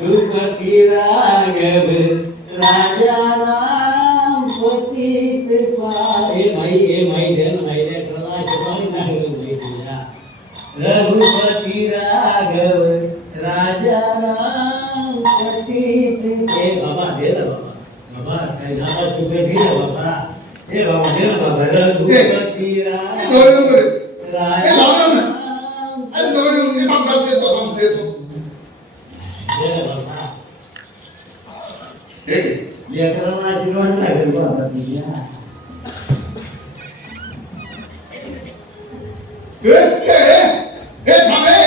रघुपति राघव राजा राम पतित पावन रघुपति राघव राजा राम पतित बाबा दे बाबा बाबा काही नावा चुके दे बाबा हे बाबा दे बाबा रघुपति राघव राजा अरे जरूर मी काम करते तो सांगते तो दे बाबा हे ये करना जीवन लागेल बाबा तुझ्या हे थांबे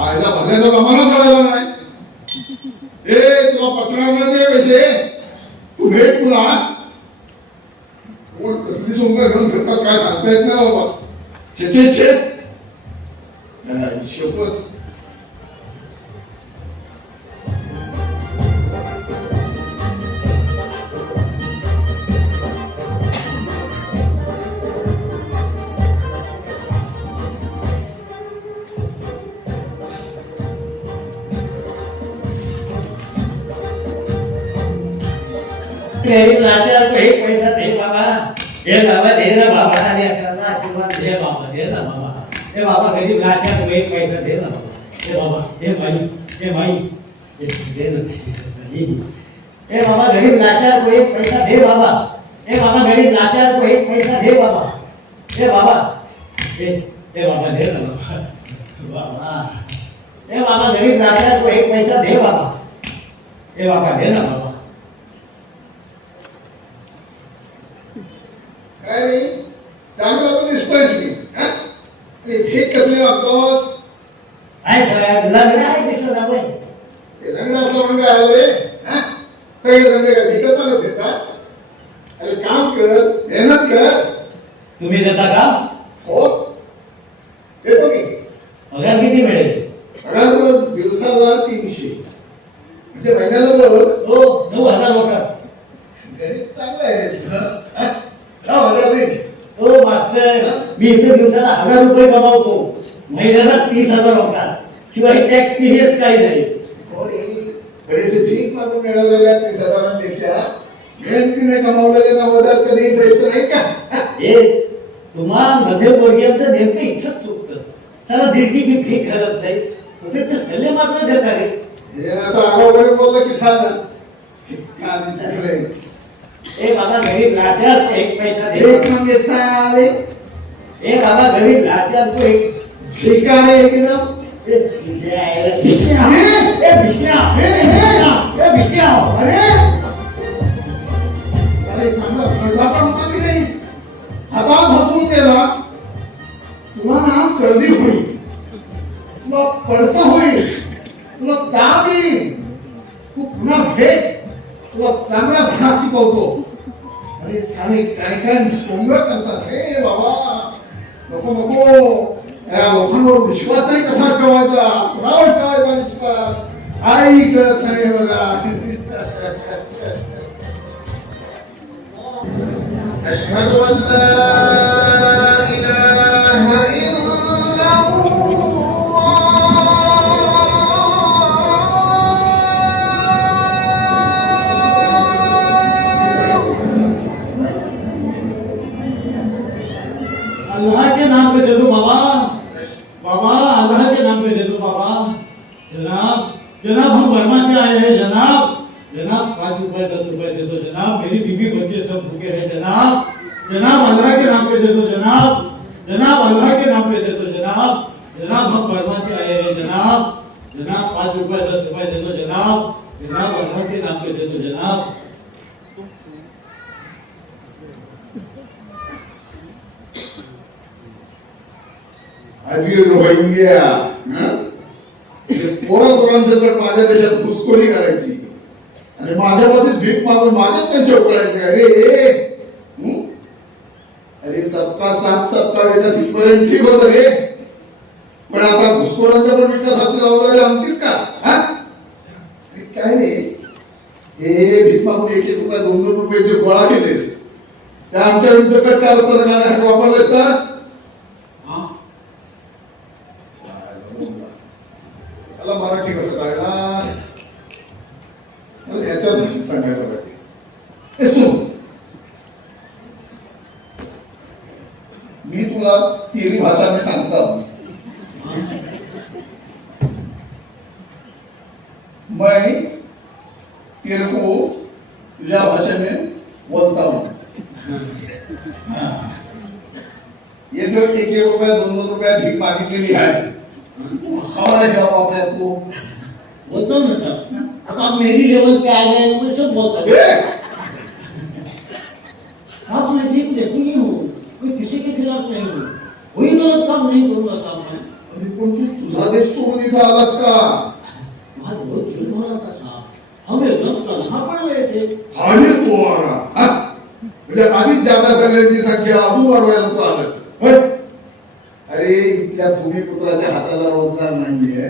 आईला भरण्याचा जमाना सळायला नाही ए तुला पसणार नाही पैसे तू भेट तुला कोण कसली सोंगर घेऊन फिरतात काय सांगता येत नाही बाबा छे छे छे शपथ गरीब लाचार को एक पैसा दे बाबा हे बाबा दे ना बाबा अरे करना आशीर्वाद दे बाबा दे ना बाबा हे बाबा गरीब लाचार को एक पैसा दे ना हे बाबा हे माई दे ना हे बाबा गरीब लाचार को एक पैसा दे बाबा हे बाबा गरीब लाचार को एक पैसा दे बाबा हे बाबा हे बाबा दे ना बाबा हे बाबा गरीब लाचार को एक पैसा दे बाबा हे बाबा दे ना बाबा काय नाही चांगला पण दिसतोयस की हा भेट कसले वागतोस आहे साहेब लग्न आहे दिसलं ना बाई ते रंग असला म्हणून काय आलं रे हा सगळे रंग काय विकत मागत फिरतात अरे काम कर मेहनत कर तुम्ही देता का हो देतो की पगार किती मिळेल पगार दिवसाला 300 म्हणजे महिन्याला बघ हो 9,000 होतात गणित चांगलं आहे रे तुझं हा लाव हजार दे हो मास्टर मी इथे दिवसाला 1,000 रुपये कमावतो महिन्याला 30,000 होतात शिवाय टॅक्स टीडीएस काही नाही थोडेसे भीक मागून मिळवलेल्या 30,000पेक्षा मेहनतीने कमावलेले 9,000 कधी जायचं नाही का हे तुम्हा मध्यमवर्गीयांचं नेमकं इच्छाच चुकतं साला दिडकीची भीक घालत नाही तुम्ही ते सल्ले मात्र देता रे हे असं आगाऊपणे बोललं की झालं कान टाकलंय ए बाबा गरीब लाचार को एक पैसा दे एक म्हणजे साले ए बाबा गरीब लाचार को एक भिकारी एकदम अरे चांगला फळला पण होता की नाही हातात भसवून गेला तुला ना सर्दी होईल तुला पडसा होईल तुला ताप येईल तू पुन्हा भेट तुला चांगला धडा शिकवतो अरे सारे काय काय सोंग करतात रे बाबा नको नको या लोकांवर विश्वास नाही कसा ठेवायचा कुणावर ठेवायचा विश्वास काही कळत नाही बघा अशहदु अन ला इलाहा इल्लल्लाह अल्लाह के नाम पे दे दो बाबा बाबा अल्लाह के नाम पे दे दो बाबा जनाब जनाब हम बर्मा से आए हैं जनाब जनाब 5 रुपए 10 रुपए दे दो जनाब मेरी बीवी बच्चे सब भूखे हैं जनाब जनाब अल्लाह के नाम पे दे दो जनाब जनाब अल्लाह के नाम पे दे दो जनाब जनाब हम बर्मा से आए हैं जनाब जनाब 5 रुपए 10 रुपए दे दो जनाब जनाब अल्लाह के नाम पे दे दो जनाब आधी रोहिंग्या पोरा सोरांसकट माझ्या देशात घुसखोरी करायची आणि माझ्यापासून भीक मागून माझ्याच पैसे उकळायचे काय रे अरे सबका साथ सबका विकास इथपर्यंत ठीक होत रे पण आता घुसखोरांच्या पण विकासाची जबाबदारी आमचीच का काय रे हे भीक मागून 1-1 रुपये 2-2 रुपये जे गोळा केलेस त्या आमच्या विरुद्ध कट काय असताना वापरलेस तर मला मराठी मराठी कसं कळणार? मला याच्याच भाषेत सांगायला पाहिजे. हे सुन, मी तुला तेरी भाषा में सांगता हूं. मैं तेरे को तुझ्या भाषा में बोलता हूं. ये जो 1-1 रुपया 2-2 रुपया भीक मागितलेली आहे, हमारे क्या बाप है तू? बोलता हूँ ना सर, अब आप मेरी लेवल पे आ गए तो मैं सब बोलता हूँ. साहब मैं सिर्फ लेखनी हूँ, कोई किसी के खिलाफ नहीं हूँ. कोई गलत काम नहीं करूँगा साहब मैं. अरे पण तू तुझा देश सोडून इथं आलास का? वहाँ बहुत जुल्म हो रहा था साहब, हम एकदम तनहा पड़ गए थे. आणि तो आला, हा? म्हणजे आधीच जादा झालेल्यांची संख्या अजून वाढवायला तू आलास, होय? अरे इथल्या भूमिपुत्राच्या हाताला रोजगार नाहीये.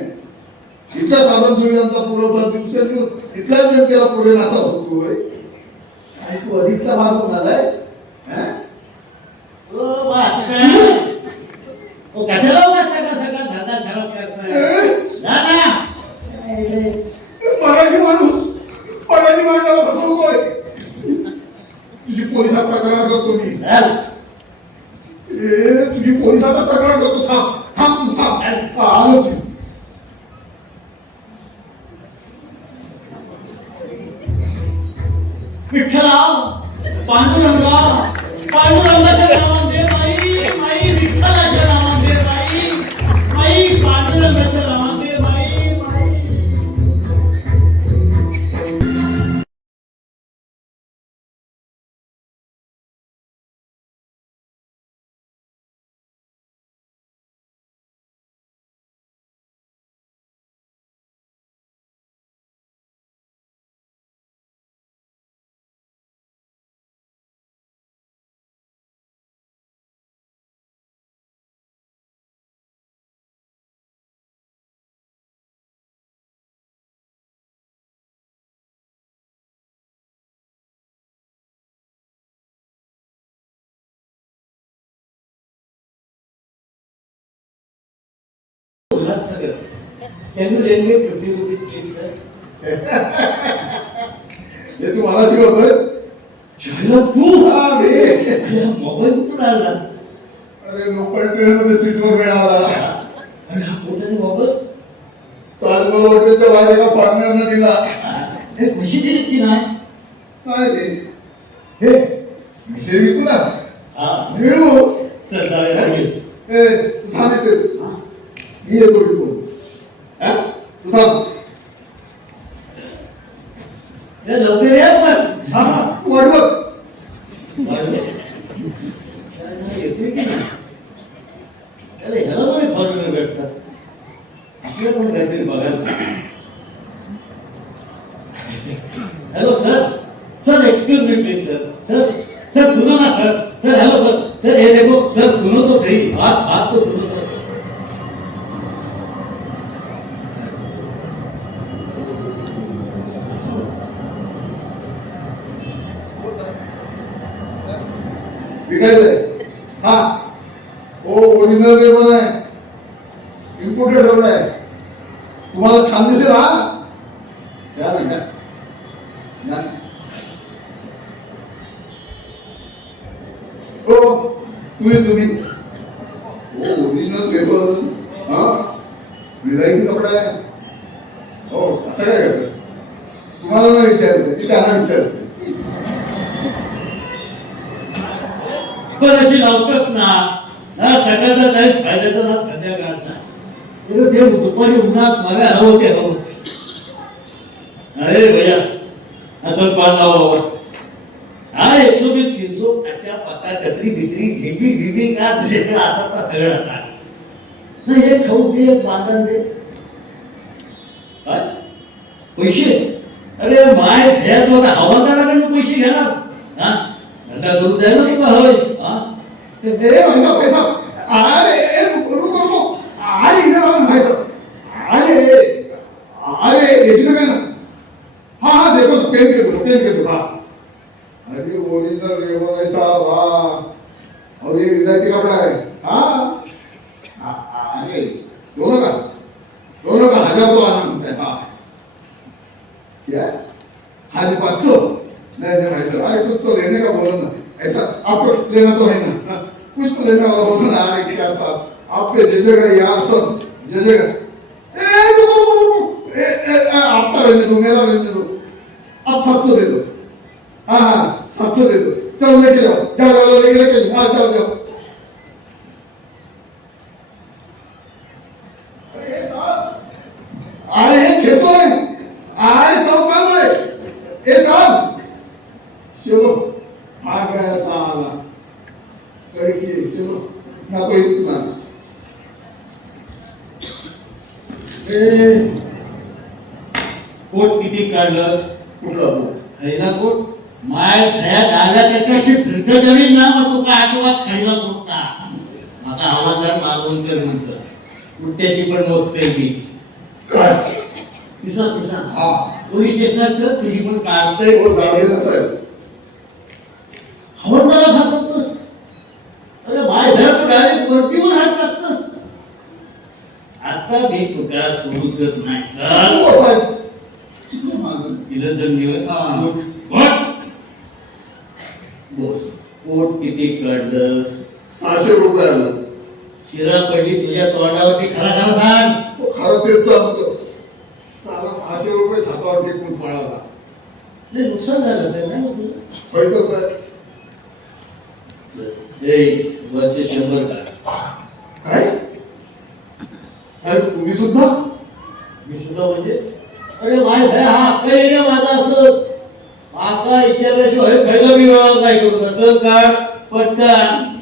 इथल्या साधन सुविधांचा पुरवठा दिवसेंदिवस इथल्याच जनतेला पुरेल असा होतोय आणि तू अधिकचा भाग होऊन आलायस. ओ बस काय? ओ कशाला वाचता का सगळा धंदा खराब करताय? जा ना. मराठी माणसाला फसवतोय. तुझी पोलिसात तक्रार करतो मी. तुझी पोलिसात तक्रार करतो. थांब तू थांब. आलो तू. विठ्ठला, पांडुरंगा, पांडुरंगाच्या नावाने बाई, बाई विठ्ठलाच्या नावाने बाई, बाई पांडुरंगाच्या नावाने बाई, बाई. Can you lend me 50 rupees, please, sir? हे तू मला शिकवतोयस? शिकला तू? हा मी. मोबाईल कुठून आणला? अरे लोकल ट्रेन मध्ये सीटवर मिळाला. आणि हा मोठ्याने मोबाईल? ताजमहल हॉटेलच्या बाहेर एका पार्टनरने दिला. हे पैसे दिले की नाही? काय रे? हे विषय विकू ना. मिळू. तर जाऊया लगेच. तू थांब येतेस. मी येतो विकून. तू थांब. लवकर या पण. हा तू वाट बघ. वाढले? येतोय की नाही? अरे ह्याला बरे फॉर्म्युला भेटतात. आपल्याला पण काहीतरी बघायला. Hello sir, sir excuse me please sir. Sir sir सुनो ना sir. Sir hello sir. Sir ये देखो सर, सुनो तो सही. बात तो सुनो सर. विकायचंय. हा ओ ओरिजिनल रेबन आहे. इम्पोर्टेड रबर आहे. तुम्हाला छान दिसेल. हा या ना घ्या. या. ओ तुम्ही ओ ओरिजिनल रेबन. हा विलायती कपडा आहे. हो असं काय करत? तुम्हाला नाही विचारते, ती त्यांना विचारते. पण अशी लावतात ना सकाळचा टाइम फायद्याचा ना संध्याकाळचा. ते दुपारी उन्हात मला हवं ते हवंच. अरे भैया आता पान लावा बाबा. हा 120-300 त्याच्या पत्ता कत्री बित्री झेपी बिबी का तुझ्याकडे असतात ना सगळं नाही. एक खाऊ दे, एक बांधण दे. पैसे? अरे माय सह्यात मला हवालदाराकडनं पैसे घेणार. हा धंदा करू जाय ना तुला होय. पैसा अरे रुको. अरे इधर भाई साहब. अरे याची काय ना. हा देखो पेन घेतो. हा अरे ओरिजिनल रेबन है साहब. हाँ और ये विलायती कपड़ा है. हाँ अरे दोनों का 1000 तो आना होता है. हाँ क्या 500 नहीं भाई साहब, अरे कुछ तो लेने का बोलो ना, ऐसा आपको लेना तो है ना, हाँ, कुछ तो लेने वाला बोलो ना। अरे क्या साहब, आप पे जजेगा यार, सब जजेगा। आपका रहने दो, मेरा रहने दो, अब 700 दे दो। हाँ 700 दे दो, चलो लेके जाओ, जाओ लेके जाओ, हाँ जाओ जाओ। अरे ये 600 है, अरे 100 कम है ये साहब। चलो आ गया साला लड़की, चलो ना तो इतना कोट किती काढलंस? कुठला तो खायला कोट माय सह्या झाल्या त्याच्याशी फिरत जमीन ना, मग तू काय आठवत खायला कोटता आता हवालदार मागून कर म्हणतं, कुठ्याची पण मोजते मी काय पिसा पिसा हा पोलीस स्टेशनात तुझी पण काढतोय हो जाऊया साहेब। हवालदारा खातोस? अरे माय सह्या तू डायरेक्ट वरतीवर हात टाकतोस। आता मी तुका सोडूच नाही सर। हो साहेब, चुकलं माझं। तिला जमिनीवर हा. बोल पोट किती काढलंस? 600 रुपये आलं। शिरा पडली तुझ्या तोंडावरती, खरा खरा सांग। तो खरं तेच सांगतो, साला 600 रुपये हातावर टेकून पळाला। लय नुकसान झालं असेल ना तुझं? होय तर साहेब। वरचे 100 काढ। काय साहेब, तुम्ही सुद्धा? मी सुद्धा म्हणजे? अरे माझ्या साहेब हा काही रे माझा असं माका विचारल्याशिवाय खायला मी वेळा काय करू का? चल काढ पटकन।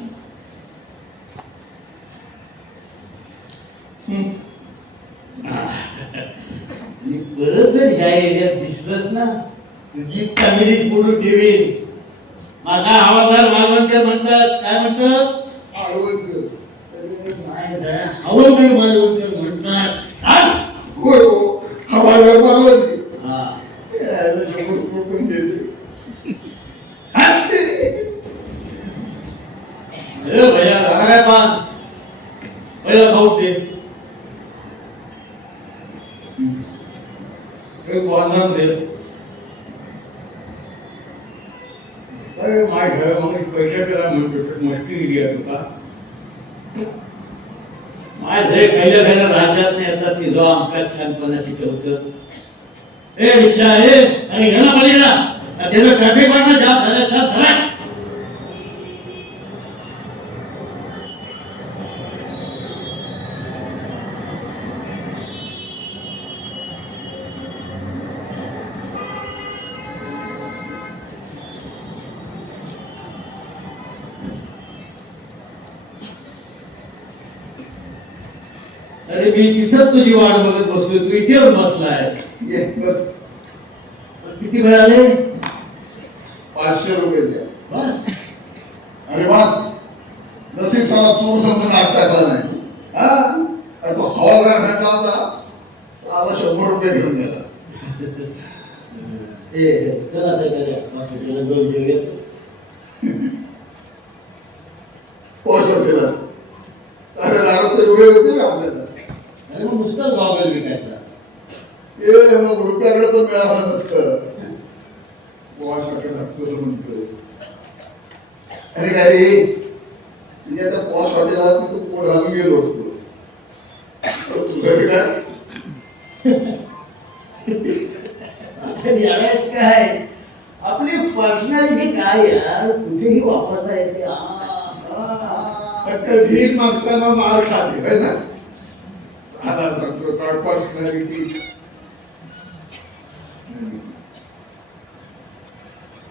आणि परत जर ह्या एरियात दिसलंस ना, तुझी फॅमिली बोलून ठेवीन। माझा हवालदार मालवणकर म्हणतात, काय म्हणतात? हवालदार मालवणकर म्हणतात होय हो, हवालदार मालवणकर। हा यायला 100 रुपये पण देते। ए भैया लगा काय पान पहिला खाऊ दे। एक वाहन दे। अरे माय घर मग पैसे त्याला म्हणतो मस्ती गेली आहे तुका। माय जे खायला खायला राज्यात नाही आता ती जो आमच्या छानपणा शिकवतं। ए रिक्षा ए अरे गेला पलीकडा, त्याचं ट्रॅफिक वाटणं जाम झालं, चल चला। अरे मी तिथं तुझी वाट बघत बसलोय, तू इथे येऊन बसलायस। ये बस, किती मिळाले? 500 रुपये द्या बस। अरे बस, नसीब साला चोर समजून आत टाकला नाही। हा अरे तो हवालदार भेटला होता, साला 100 रुपये घेऊन गेला। ए चला आता करूया, मावशीला 2 देऊयात। पोस्ट केला, अरे दारात तरी उभे होते ना आपल्याला। अरे मग नुसतं गॉगल विकायचा। ए मग रुपयाकडे पण मिळाला नसतं। वॉश हॉटेल चोर म्हणतो, अरे काय रे तुझ्या आता पॉश हॉटेलात मी तू पोट घालून गेलो असतो, तुझं काय यावेळेस काय आपली पर्सनॅलिटी काय यार कुठेही वापरता येते। भीक मागताना मार खाते है ना, साधा सांगतो काय पर्सनॅलिटी।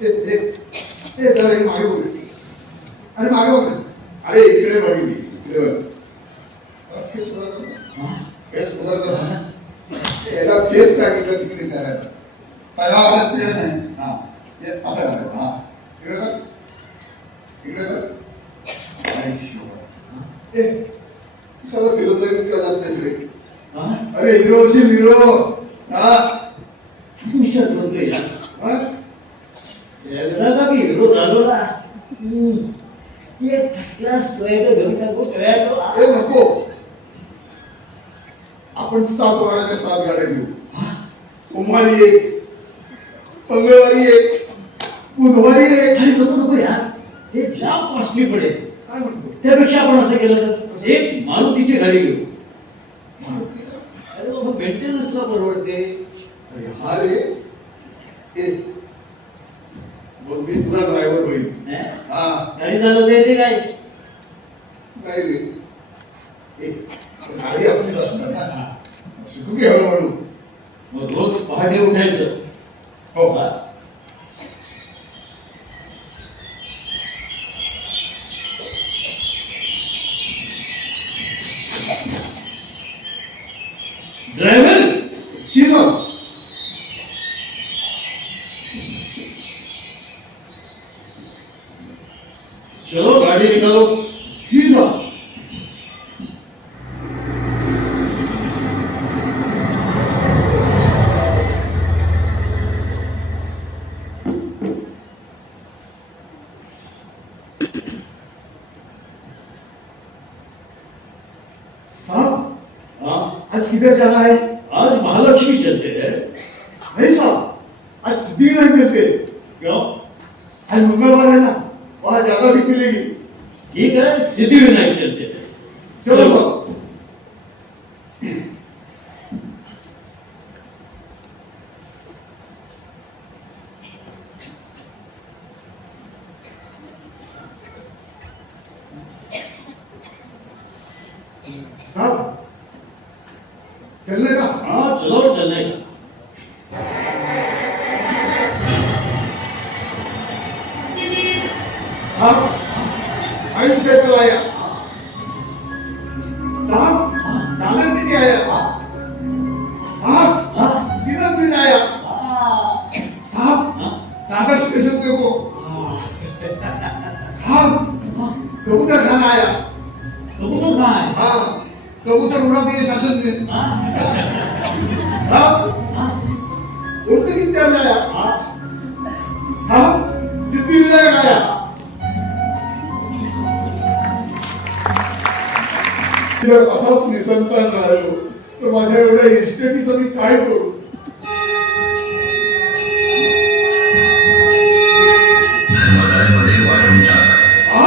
जरा मागे बघ, अरे मागे बघ, अरे इकडे बघितली, इकडे बघ, फेस याला फेस सांगितलं तिकडे करायला, सगळा तिकडे नाही। हा असं करायचं, हा इकडे बघ, इकडे बघ। सगळं फिरत नाही का जात नाहीस रे? अरे हिरोशील हिरो, हा विचार करतोय का मी हिरो झालो ना। एक फर्स्ट क्लास टोयोटा घेऊन टाकू टोयोटा। नको आपण 7 वाराच्या 7 गाड्या घेऊ. सोमवारी एक, मंगळवारी एक, बुधवारी एक. अरे नको यार, हे जाम कॉस्टली पडेल. काय म्हणतो? त्यापेक्षा आपण असं केलं तर एक मारुतीची गाडी घेऊ. मारुतीला? अरे बाबा मेंटेनन्सला परवडते. अरे हा रे, ए, मग मी तुझा ड्रायव्हर होईल. हा, गाडी चालवता येते काय? नाही रे, ए, गाडी आपलीच असणार ना, शिकू घे हळूहळू. मग रोज पहाटे उठायचं. हो. ड्रायव्हर जी साहब. चलो गाडी निकालो. जी साहब. साहब, हाँ, आज किधर जाना है? आज महालक्ष्मी चलते हैं. नहीं साहब, आज सिद्धिविनायक चलते. क्यों? आज मंगलवार है ना, वहाँ ज्यादा भीड़ मिलेगी. ठीक है, सिद्धिविनायक चलते हैं. चलो साहब. साहब, चलने का? हाँ चलो चलने का. साहब, टाइम से तो आया. साहब, दादर नहीं आया. साहब, किधर नहीं आया. साहब, दादर स्टेशन देखो. साहब, कबूतर खाना आया. कबूतर कहाँ है? हाँ, कबूतर उड़ा दिए शासन ने. साहब, उड़ते की चल आया. साहब, सिद्धिविनायक आया. जर असाच निसंतान राहिलो तर माझ्या एवढ्या इस्टेटीचं मी काय करू. धर्मदायमध्ये वाटून टाक. आ?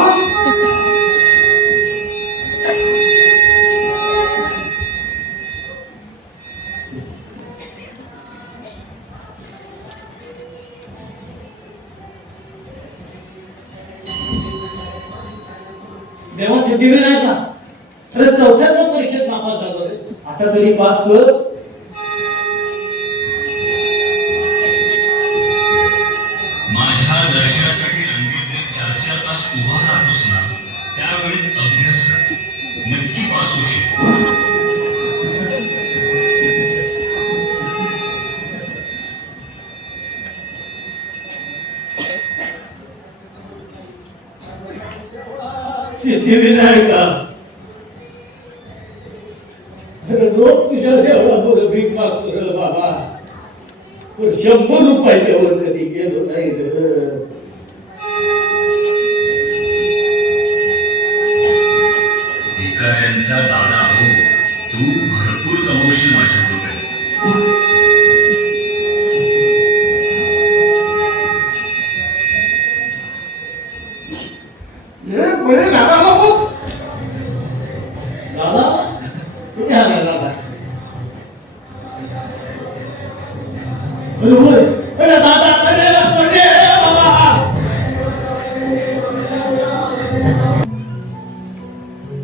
देवा सिद्धिविनायक का? अरे चौथ्यांदा परीक्षेत नापास झालो रे. आता तरी पास कर. माझ्या दर्शनासाठी रंगीत जे 4-4 तास उभा राहतोस ना, त्यावेळी अभ्यास कर. नक्की पास होशील. सिद्धिविनायका, अरे रोज तुझ्या देवळापुढे भीक मागतो रे बाबा, पण 100 रुपयाच्या वर कधी गेलो नाही रे. भिकाऱ्यांचा दादा हो, तू भरपूर कमवशील माझ्या कृपेने. ये बड़े दादा लोग. दादा कुठे आला दादा? अरे होय, अरे दादा, अरे पडले बाबा.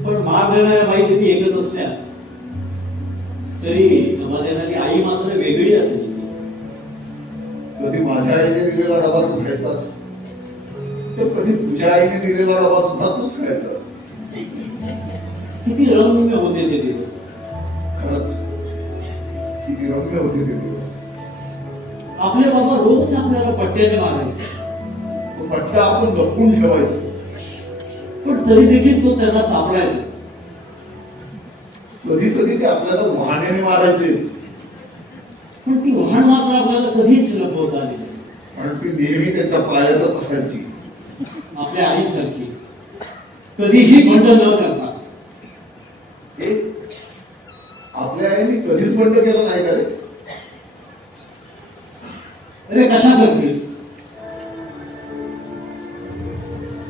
पण मार देणाऱ्या बाईची ती एकच असल्या तरी डबा देणारी आई मात्र वेगळी असायची. कधी माझ्या आईने दिलेला डबा तू खायचास, तर कधी तुझ्या आईने दिलेला डबा सुद्धा तूच खायचास. किती रम्य होते ते दिवस. खरंच किती रम्य होते ते दिवस. आपले बाबा रोज आपल्याला पट्ट्याने मारायचे, तो पट्टा आपण लपवून ठेवायचो. पण तरी देखील तो त्यांना सापडायचा. कधी कधी ते आपल्याला वाहनाने मारायचे, पण ती वाहन मात्र आपल्याला कधीच लपवता आली नाही. पण ती नेहमी त्यांच्या पायातच असायची. आपल्या आईसारखी कधीही बंड न करता. आपल्या आईने अरे कशा करतील?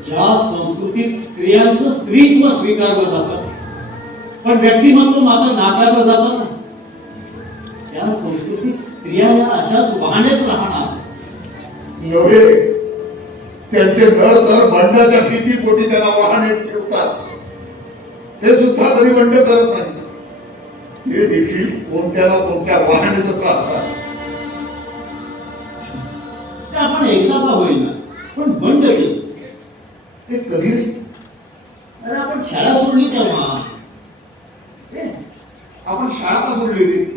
ज्या संस्कृतीत स्त्रियांचं स्त्रीत्व स्वीकारलं जातं पण व्यक्तिमत्व मात्र नाकारलं जातं ना, त्या संस्कृतीत स्त्रिया या अशाच वाहण्यात राहणार. एवढे त्यांचे नर तर बंडाच्या भीती पोटी त्याला वाहने ठेवतात, ते सुद्धा कधी बंड करत नाही. ते देखील कोणत्या ना कोणत्या वाहनेतच राहतात. ते आपण एकदा का होईना पण बंड केलं. ते कधी? अरे आपण शाळा सोडली तेव्हा. आपण शाळा का सोडली रे?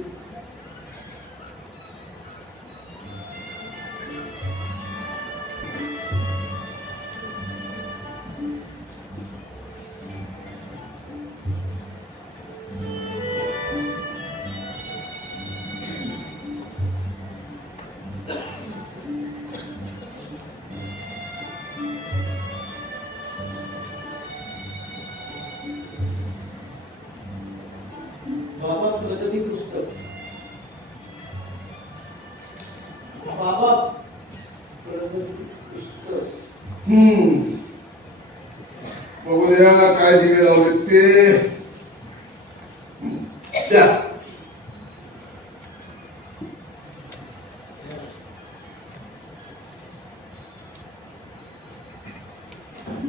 बाबा प्रगती पुस्तक. बाबा प्रगती पुस्तक. बघू द्या काय दिवे लावलेत ते. द्या.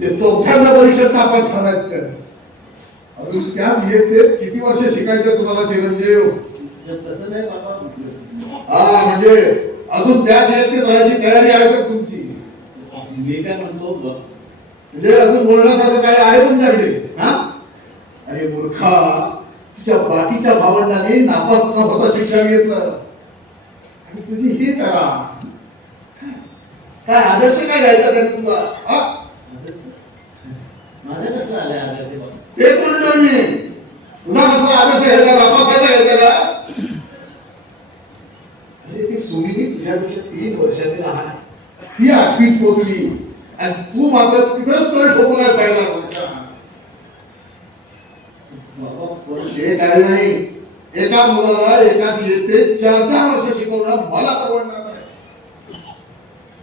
ते चौथ्यांदा परीक्षेत नापास झालात तर अजून त्याच येते किती वर्ष शिकायचं तुम्हाला चिरंजीव? तसं नाही बाबा. हा म्हणजे अजून त्याच येते राहायची तयारी आहे का तुमची? मी काय म्हणतो बघ, म्हणजे अजून बोलण्यासारखं काय आहे तुमच्याकडे? हा अरे मूर्खा, तुझ्या बाकीच्या भावंडांनी नापास न होता शिक्षण घेतलं आणि तुझी ही करा. काय आदर्श काय घ्यायचा त्याने तुझा? हा माझं कसं आलंय आदर्श बघ. तेच म्हणतोय मी, तुझा कसला आदर्श घ्यायचा? नापास घ्यायचा का? अरे ती सुमिली तुझ्यापेक्षा 3 वर्षांनी लहान आहे. ती 8वीत पोचली आणि तू मात्र तिथंच तुला ठोकूनच राहिला. हे काय नाही, एका मुलाला एकाच येते 4-4 वर्ष शिकवणं मला परवडणार नाही.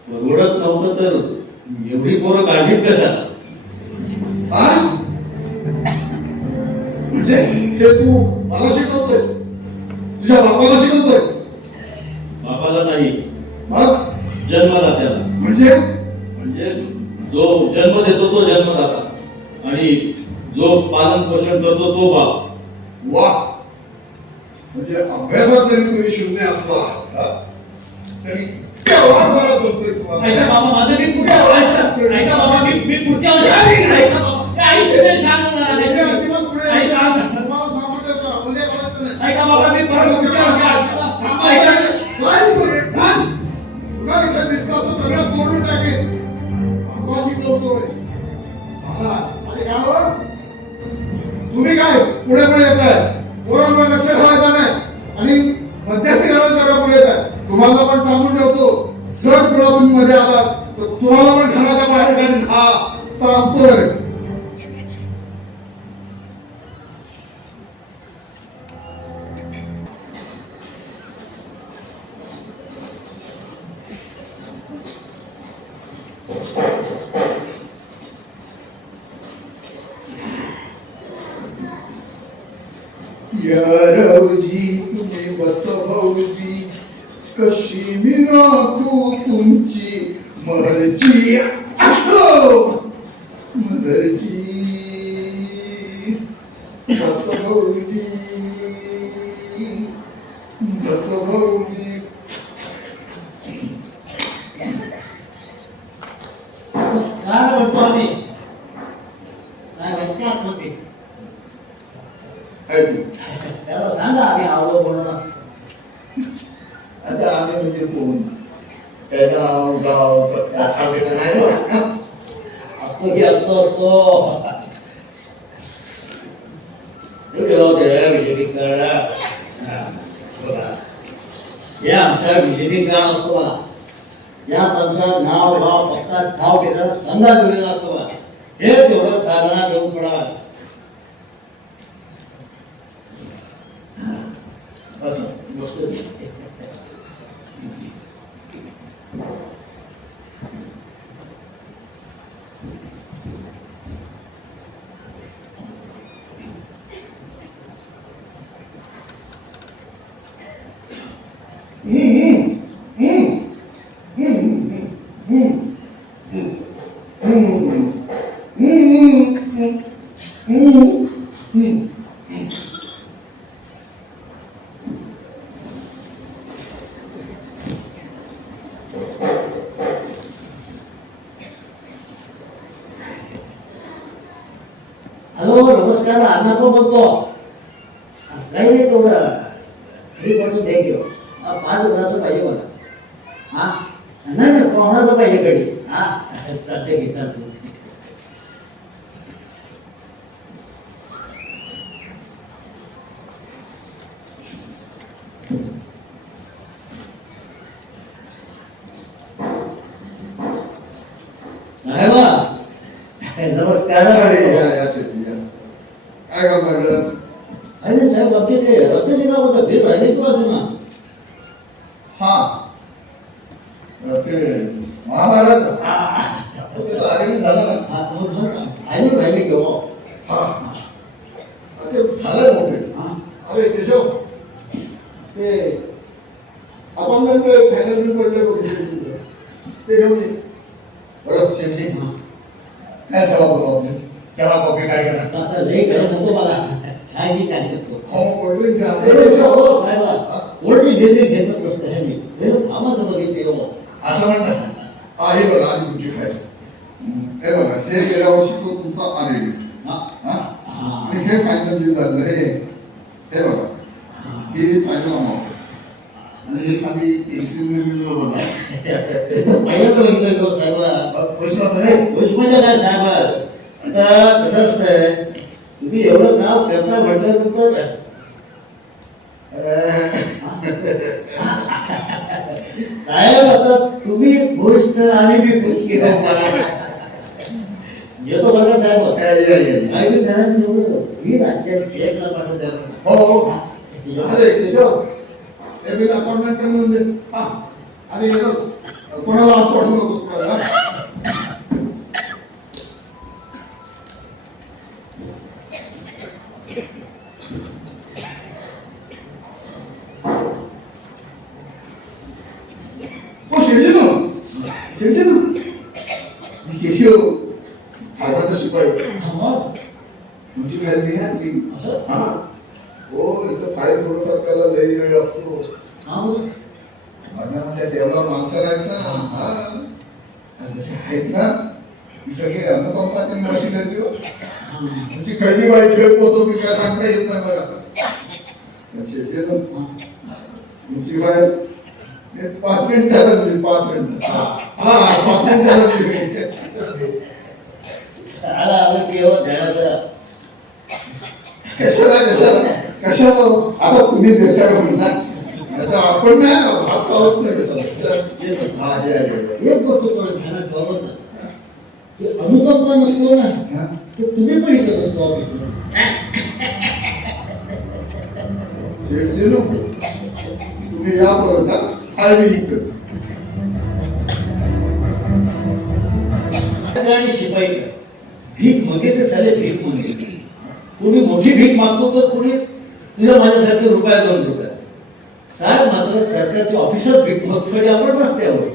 परवडत नव्हतं तर एवढी पोरं काढलीत कशा? म्हणजे हे तू मला शिकवतोयस, तुझ्या बापाला शिकवतोयस? बापाला नाही, मग जन्मदात्याला. म्हणजे म्हणजे जो जन्म देतो तो जन्मदाता आणि जो पालन पोषण करतो तो बाप. वा, म्हणजे अभ्यासात जरी तुम्ही शून्य असला तरी केवढा बरा जमतोय तुम्हाला. ऐका बाबा, माझं मी कुठे व्हायचं? ऐका बाबा, मी पुढच्या वर्षी ऐका बाबा, काही तुम्ही सांगू नका. काही सांग. तुम्हाला सांगतोय का? उद्या बोलायचं नाही. ऐका बाबा, मी परत पुढच्या वर्षी असतो. ऐका. काय तू रे? हा? तुला इकडे दिसला असं सगळं तोडून टाकेल. अभ्यास शिकवतोय मला. आणि काय हो? तुम्ही काय पुढे पण येताय, पोरांवर लक्ष ठेवायचं नाही आणि मध्यस्थी करायला सगळं पुढे येताय. तुम्हाला पण सांगून ठेवतो, जर तुला तुम्ही मध्ये आलात तर तुम्हाला पण घराच्या बाहेर काढून खा सांगतोय. यारवजी तुम्ही बसवजी, कशी मी राखू तुमची मर्जी. मर्जी बसवजी, बसवजी. काय म्हणतो आम्ही? काय म्हणतात मग ते? त्याला सांगा आम्ही आवडो म्हणून. आता आम्ही म्हणजे कोण? त्याला गाव नाही ना. असतो की असतो. गेलो होते विजिटिंग करायला. हे आमच्या विजिटिंग कार्ड असतो बघा, यात आमचं नाव गाव पत्ता ठाव केलेला संघा दिलेला असतो बघा. हे तेवढं साधना घेऊन सोडा. असं गोष्ट हॅलो नमस्कार अण्णापा बोलतो काही नाही तेवढं घरी पाठवून द्या घेऊ 5 गुणाचं पाहिजे मला हा नाही नाही कोणाचं पाहिजे घडी हा चालते घे चालते साहेबा नमस्कार काय काम करलं आहे ना साहेब आपले ते रस्त्याचे काम होतं भेट राहिले तू अजून ना हा ते महाराज त्याचा आर्मी झाला ना आहे ना राहिले किंवा हा ते झालं नव्हते अरे केशव ते अपॉइंटमेंट फायनल बिल पडले बघ ते घेऊन ये बरं शेवशी काय सभा करू आपली चहा कॉफी काय करणार आता लई गरम होतो मला काय मी काय करतो हो पडले साहेबा ओल्डी डेली घेतच नसतं हे मी आम्हाला बघितले हो असं म्हणतात हा हे बघा आधी तुमची फाईल हे बघा हे गेल्या वर्षी तो तुमचा आलेली आणि हे फायनल बिल झालं हे बघा ही फायनल अमाऊंट आणि हे खाली एक्सिल बिल बघा पहिलं तर बघितलं हो साहेबा पैसे नाही खुश म्हणजे काय साहेब आता कसं असतंय तुम्ही एवढं काम करता म्हटल्यानंतर साहेब आता तुम्ही खुश तर आम्ही बी खुश केलं येतो बघा साहेब काय बी करा एवढं मी राज्यात चेकला पाठवतो हो अरे केशव हे बिल अपॉइंटमेंट करून दे हा आणि कोणाला पाठवू नकोस का केशव साहेबांचा शिपाई तुमची फाईल मी आणली हा हो इथं फाईल थोडं सरकारला लई वेळ लागतो त्या टेबलावर माणसं आहेत ना हा आहेत ना ती सगळे अनुकंपाचे मशीन आहेत तुमची खैली वाईट खेळ पोचवते काय सांगता येत नाही बघा तुमची फाईल 5 मिनिट झालं तुम्ही 5 मिनिट हा 5 मिनिट झालं तुम्ही कशाला आता तुम्ही देता ना आता आपण नाही हात चालत नाही एक गोष्ट थोडं ध्यानात ठेवलं ना की अनुकंपा नसतो ना तर तुम्ही पण इथं नसतो ऑफिसला तुम्ही या परत काय मी इथंच आणि शिपाई भीक मागे ते साले भीक मागे कोणी मोठी भीक मागतो तर कोणी तुझ्या माझ्यासाठी ₹1 2 साहेब मात्र सरकारच्या ऑफिसात भीक मागतो आपण रस्त्यावर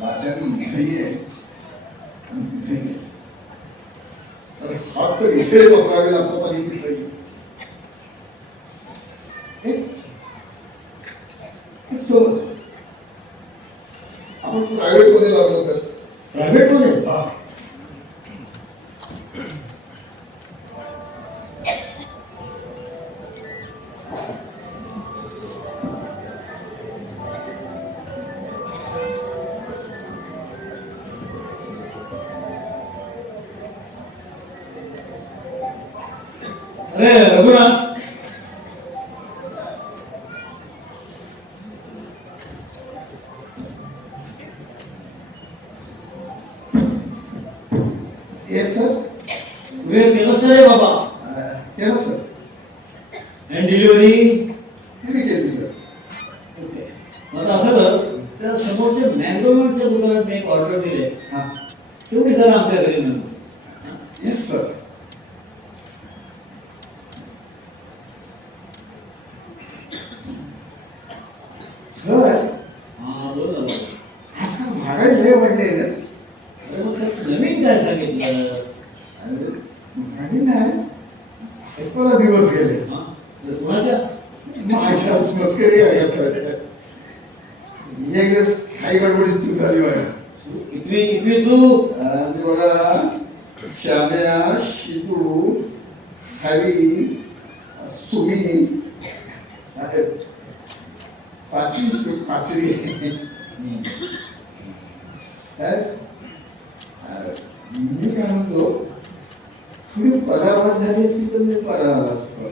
माझ्या इथे सर हात तर इथे बसवावे लागतात आणि तिथे आपण प्रायव्हेट मध्ये लागलो तर प्रायव्हेट मध्ये अरे रघुनाथ येस सर वेळ केलंच ना रे बाबा केलं सर हँड डिलिव्हरी हे मी केली सर ओके मग असं कर त्या समोरच्या मॅकडोनल्डच्या दुकानात मी एक ऑर्डर दिले हां तेवढी जरा आमच्या घरी नंतर येस सर सर हा बोल ना बाबा. आजकाल महागाई लय वाढली आहे. अरे मग त्यात नवीन काय सांगितलं? अरे नवीन आहे मला दिवस गेले हा? तर कुणाच्या? माझ्याच मस्करी आहे आता. एक दिवस काही गडबडीत चूक झाली बघा. कितवी तू? आणि बघा श्याम्या, शितू, हरी, सुमी, साहेब पाचवी साहेब मी काय म्हणतो थोडी पगारवाढ झाली असती तर मी बरा आला असतो.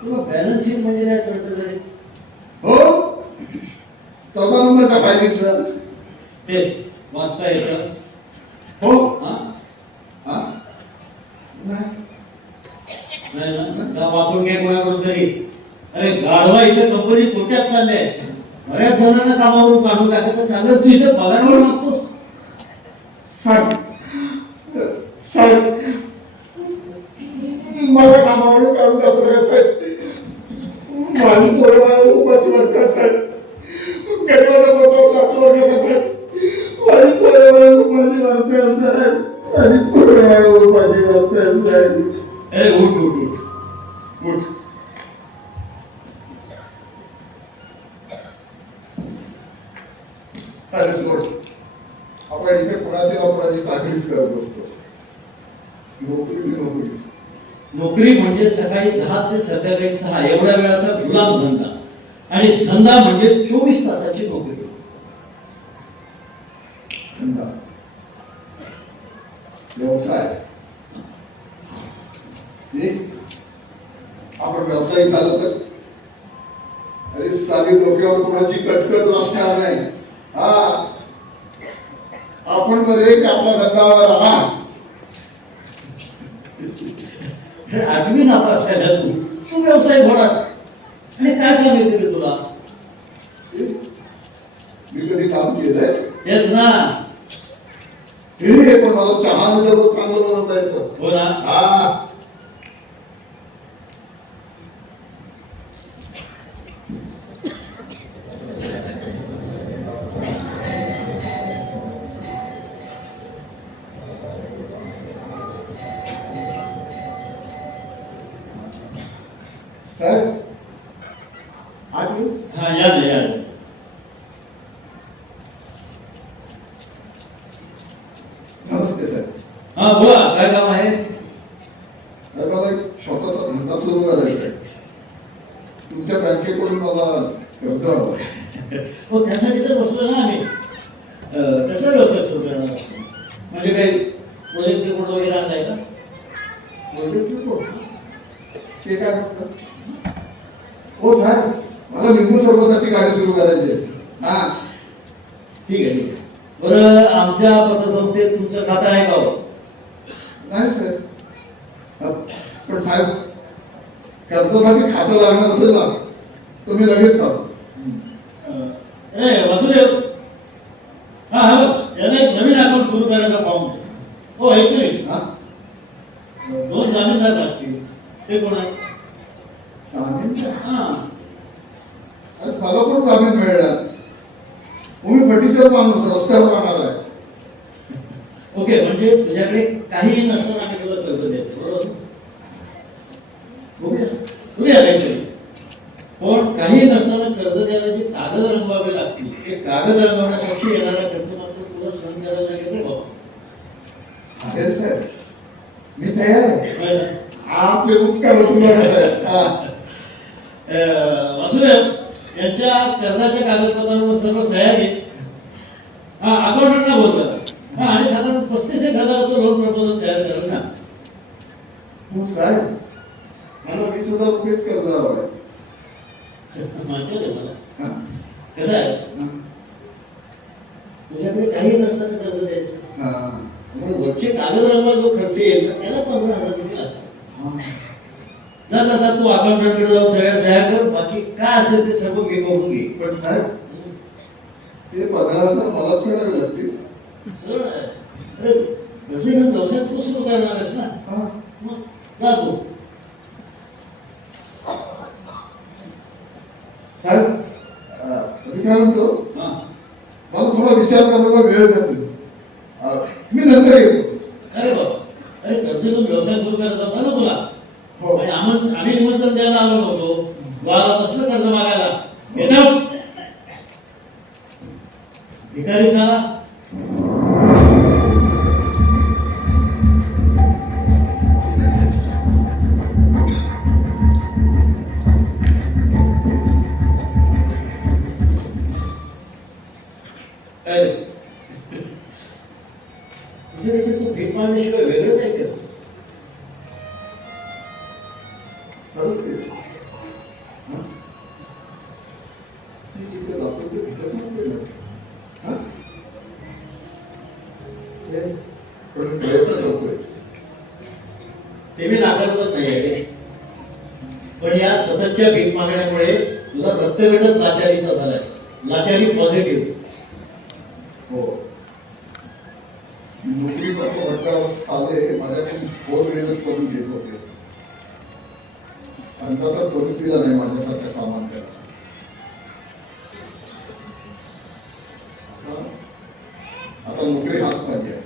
तुला बॅलन्स शीट म्हणजे काय कळतं तरी? हो 14 नंबरचा फाईल घेतला. तेच वाचता येतं. हो हा? हा नाही नाही ना? जा वाचून घे कोणाकडून तरी. अरे गाढवा इथं कंपनी तोट्यात चालले. बऱ्याच जणांना कामावरून काढून टाकायचं चाललं, तू इथं पगारवर मागतोस. साहेब साहेब मला कामावरून काढून टाकू नका साहेब. माझी पोरं उपाशी वाटतात साहेब. गरीबाचा पोटावर लाथ मारू नका साहेब. माझी पोरं उपाशी वाटतात साहेब. माझी पोरं उपाशी वाटतात साहेब. अरे उठ उठ उठ उठ. अरे सोड आपण इथे कुणाची ना कुणाची चाकरीच करत बसतो. नोकरी नोकरी नोकरी म्हणजे सकाळी 10 ते संध्याकाळी 6 एवढ्या वेळाचा गुलाम धंदा. आणि धंदा म्हणजे 24 तासाची नोकरी. धंदा व्यवसाय आपण व्यावसायिक झालं तर अरे सारी डोक्यावर कोणाची कटकट असणार नाही. हा आपण बरे की आपल्या धंद्यावर राहा. 8वी नापास झाला तू व्यवसाय घोडात आणि काय काम येते तुला? मी कधी काम केलंय तेच ना. हे पण मला चहा सर्व चांगलं बनवता येतं. हो ना. हा सर आधी हा या ना या ना. नमस्ते सर. हा बोला काय काम आहे? सर मला एक छोटासा धंदा सुरू करायचा आहे. तुमच्या बँकेकडून मला कर्ज हवं. हो त्यासाठी तर बसलो ना आम्ही. कसा व्यवसाय सुरू करणार? म्हणजे काही प्रोजेक्ट रिपोर्ट वगैरे आणलाय का? प्रोजेक्ट रिपोर्ट ते काय असतं? हो साहेब मला लिंबू सरबताची गाडी सुरू करायची आहे. हा ठीक आहे ठीक आहे. बरं आमच्या पतसंस्थेत तुमचं खातं आहे का हो? नाही सर पण साहेब कर्जासाठी खातं लागणार असेल ना तर मी लगेच काढतो. ए वासुदेव. हा हा याला एक नवीन अकाउंट सुरू करायचा फॉर्म. हो एक मिनिट. हा 2 जामीनदार लागतील. ते कोण आहे? जामीन हा साहेब मला पण जामीन मिळणार. मी फटीचर माणूस रस्त्यावर राहणार आहे. ओके म्हणजे तुझ्याकडे काहीही नसताना आम्ही तुला कर्ज देतो बरोबर? बघूया काहीतरी. पण काही नसताना कर्ज द्यायला जे कागद रंगवावे लागतील ते कागद रंगवण्यासाठी येणारा खर्च मात्र तुला सहन करायला लागेल रे बाबा. चालेल साहेब मी तयार आहे. होय ना? आपले उपकार तुम्हाला साहेब. हा वासुदेव यांच्या कर्जाच्या कागदपत्रांवर सर्व सह्या घे. हा अकाउंटंटला बोलतो. हा आणि साधारण 35,000 लोन प्रपोजल तयार करायला सांग. हो साहेब मला 20,000 रुपयेच कर्ज हवं आहे. माहिती आहे मला. हा. कसं आहे हा. तुझ्याकडे काही नसताना कर्ज द्यायचं. हा. म्हणून वरचे कागद रंगवायला जो खर्च येईल ना त्याला 15,000 रुपये लागतात. हा. जा तू अकाउंटंटकडे जाऊन सह्या कर. बाकी काय असेल ते सर्व घे बघून घे. पण साहेब ते 15,000 मलाच फेडावे लागतील. सरळ आहे. अरे कसे घेऊन व्यवसाय तू सुरू करणार आहेस ना. हा. मग जा तू. साहेब मी काय म्हणतो, हा. मला थोडा विचार करायला वेळ द्या तुम्ही. मी नंतर येतो. अरे बाबा, अरे कर्ज घेऊन व्यवसाय सुरू करायचा होता ना तुला. हो. म्हणजे आम्ही निमंत्रण द्यायला आलो नव्हतो. तू आला कसलं कर्ज मागायला? Get out! भिकारी साला. काय रे? तुझ्याकडे तू भीक मारण्याशिवाय वेगळं नाही करत. खरंच केलं. हं? मी तिथे जातो ते भेटच नाही केलं. हं? हे, पण मी प्रयत्न करतोय. ते मी नाकारत नाही आहे, पण या सततच्या भीक मागण्यामुळे तुझा रक्तवेधक लाचारीचा झालाय. लाचारी पॉझिटिव्ह. हो. नोकरी करतो म्हटल्यावर साले माझ्याकडून फोन मेहनत करून घेत होते. आणि तर कोणीच दिला नाही माझ्यासारख्या सामान द्यायला. आता नोकरी हाच पाहिजे.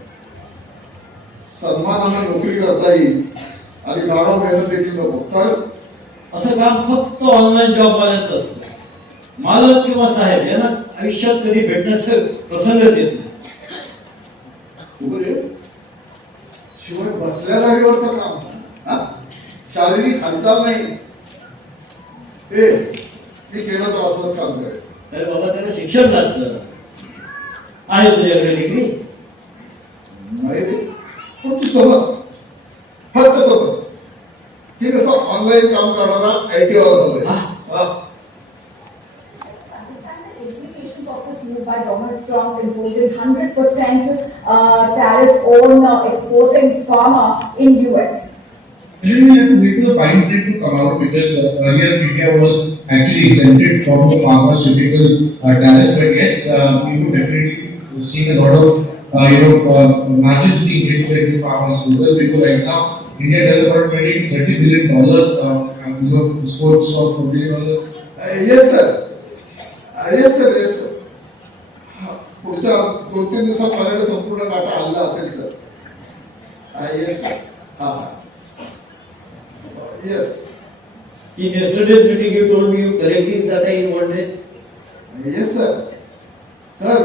सन्मानाने नोकरी करता येईल आणि गाडा मेहनत देखील नको. तर असं काम फक्त ऑनलाईन जॉब वाल्यांचं असतं. मालक किंवा साहेब यांना आयुष्यात कधी भेटण्याचा प्रसंगच येत नाही. उभं रे. शिवाय बसल्या जागेवरचं काम. हा? शारीरिक हालचाल नाही. हे मी केलं तर असंच काम करेल. अरे बाबा, त्याला शिक्षण लागतं. आहे तुझ्याकडे डिग्री? नाही रे. पण तू समज, फक्त समज, की कसं ऑनलाईन काम करणारा IT वाला झालोय. हा. Understand the implications of this move by Donald Trump imposing 100% tariff on exporting pharma in US. Really, we have to wait for the fine print to come out because earlier India was actually exempted from the pharmaceutical tariffs. But yes, we would definitely see a lot of margins being hit for the pharmaceuticals because right now India does about $20-30 billion exports of $1 billion. Yes sir. Yes sir. Yes sir. पुढच्या 2-3 दिवसात माझ्याकडे संपूर्ण data आलेला असेल sir. Yes sir. हा. Yes. In yesterday's meeting, you told me you corrected that in one day. Yes, sir. Sir,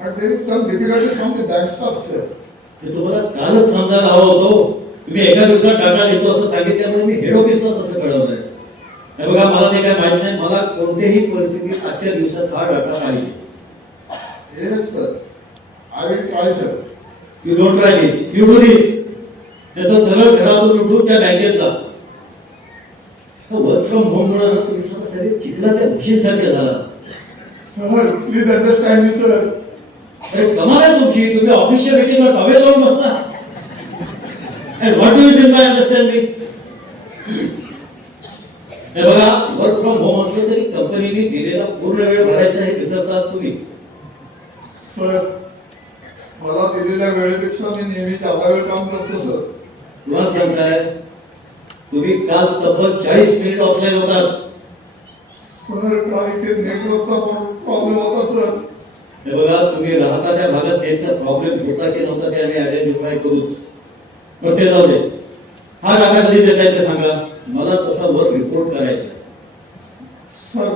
but there is some difficulty from the bank staff, sir. ते तुम्हाला कालच समजायला हवं होतो. तुम्ही एका दिवसात डाटा देतो असं सांगितल्यामुळे मी हेड ऑफिसला तसं कळवलंय. हे बघा, मला ते काय माहित नाही. मला कोणत्याही परिस्थितीत आजच्या दिवसात हा डाटा पाहिजे. Yes, sir. I will try, sir. You don't try this, you do this. तर सरळ घरातून उठून त्या बँकेत जा. वर्क फ्रॉम होम मुळे तुम्ही सगळे चिखलाच्या म्हशींसारखे झाला. Sir, please understand me, sir. अरे कमाल आहे तुमची. तुम्ही ऑफिसच्या मीटिंगला टॉवेल लावून बसता. And what do you mean by understand me? हे बघा, वर्क फ्रॉम होम असलं तरी कंपनीने दिलेला पूर्ण वेळ भरायचा हे विसरतात तुम्ही. Sir, मला दिलेल्या वेळेपेक्षा मी नेहमी जादा वेळ काम करतो, सर. तुला सांगताय, तुम्ही काल तब्बल 40 मिनिट ऑफलाईन होतात. सर, काल इथे नेटवर्कचा प्रॉब्लेम होता, सर. हे बघा, तुम्ही राहता त्या भागात नेटचा प्रॉब्लेम होता की नव्हता ते आम्ही आयडेंटिफाय करूच. मग ते जाऊ दे. हा डाटा कधी देताय ते सांगा. मला तसा वर रिपोर्ट करायचा आहे. सर,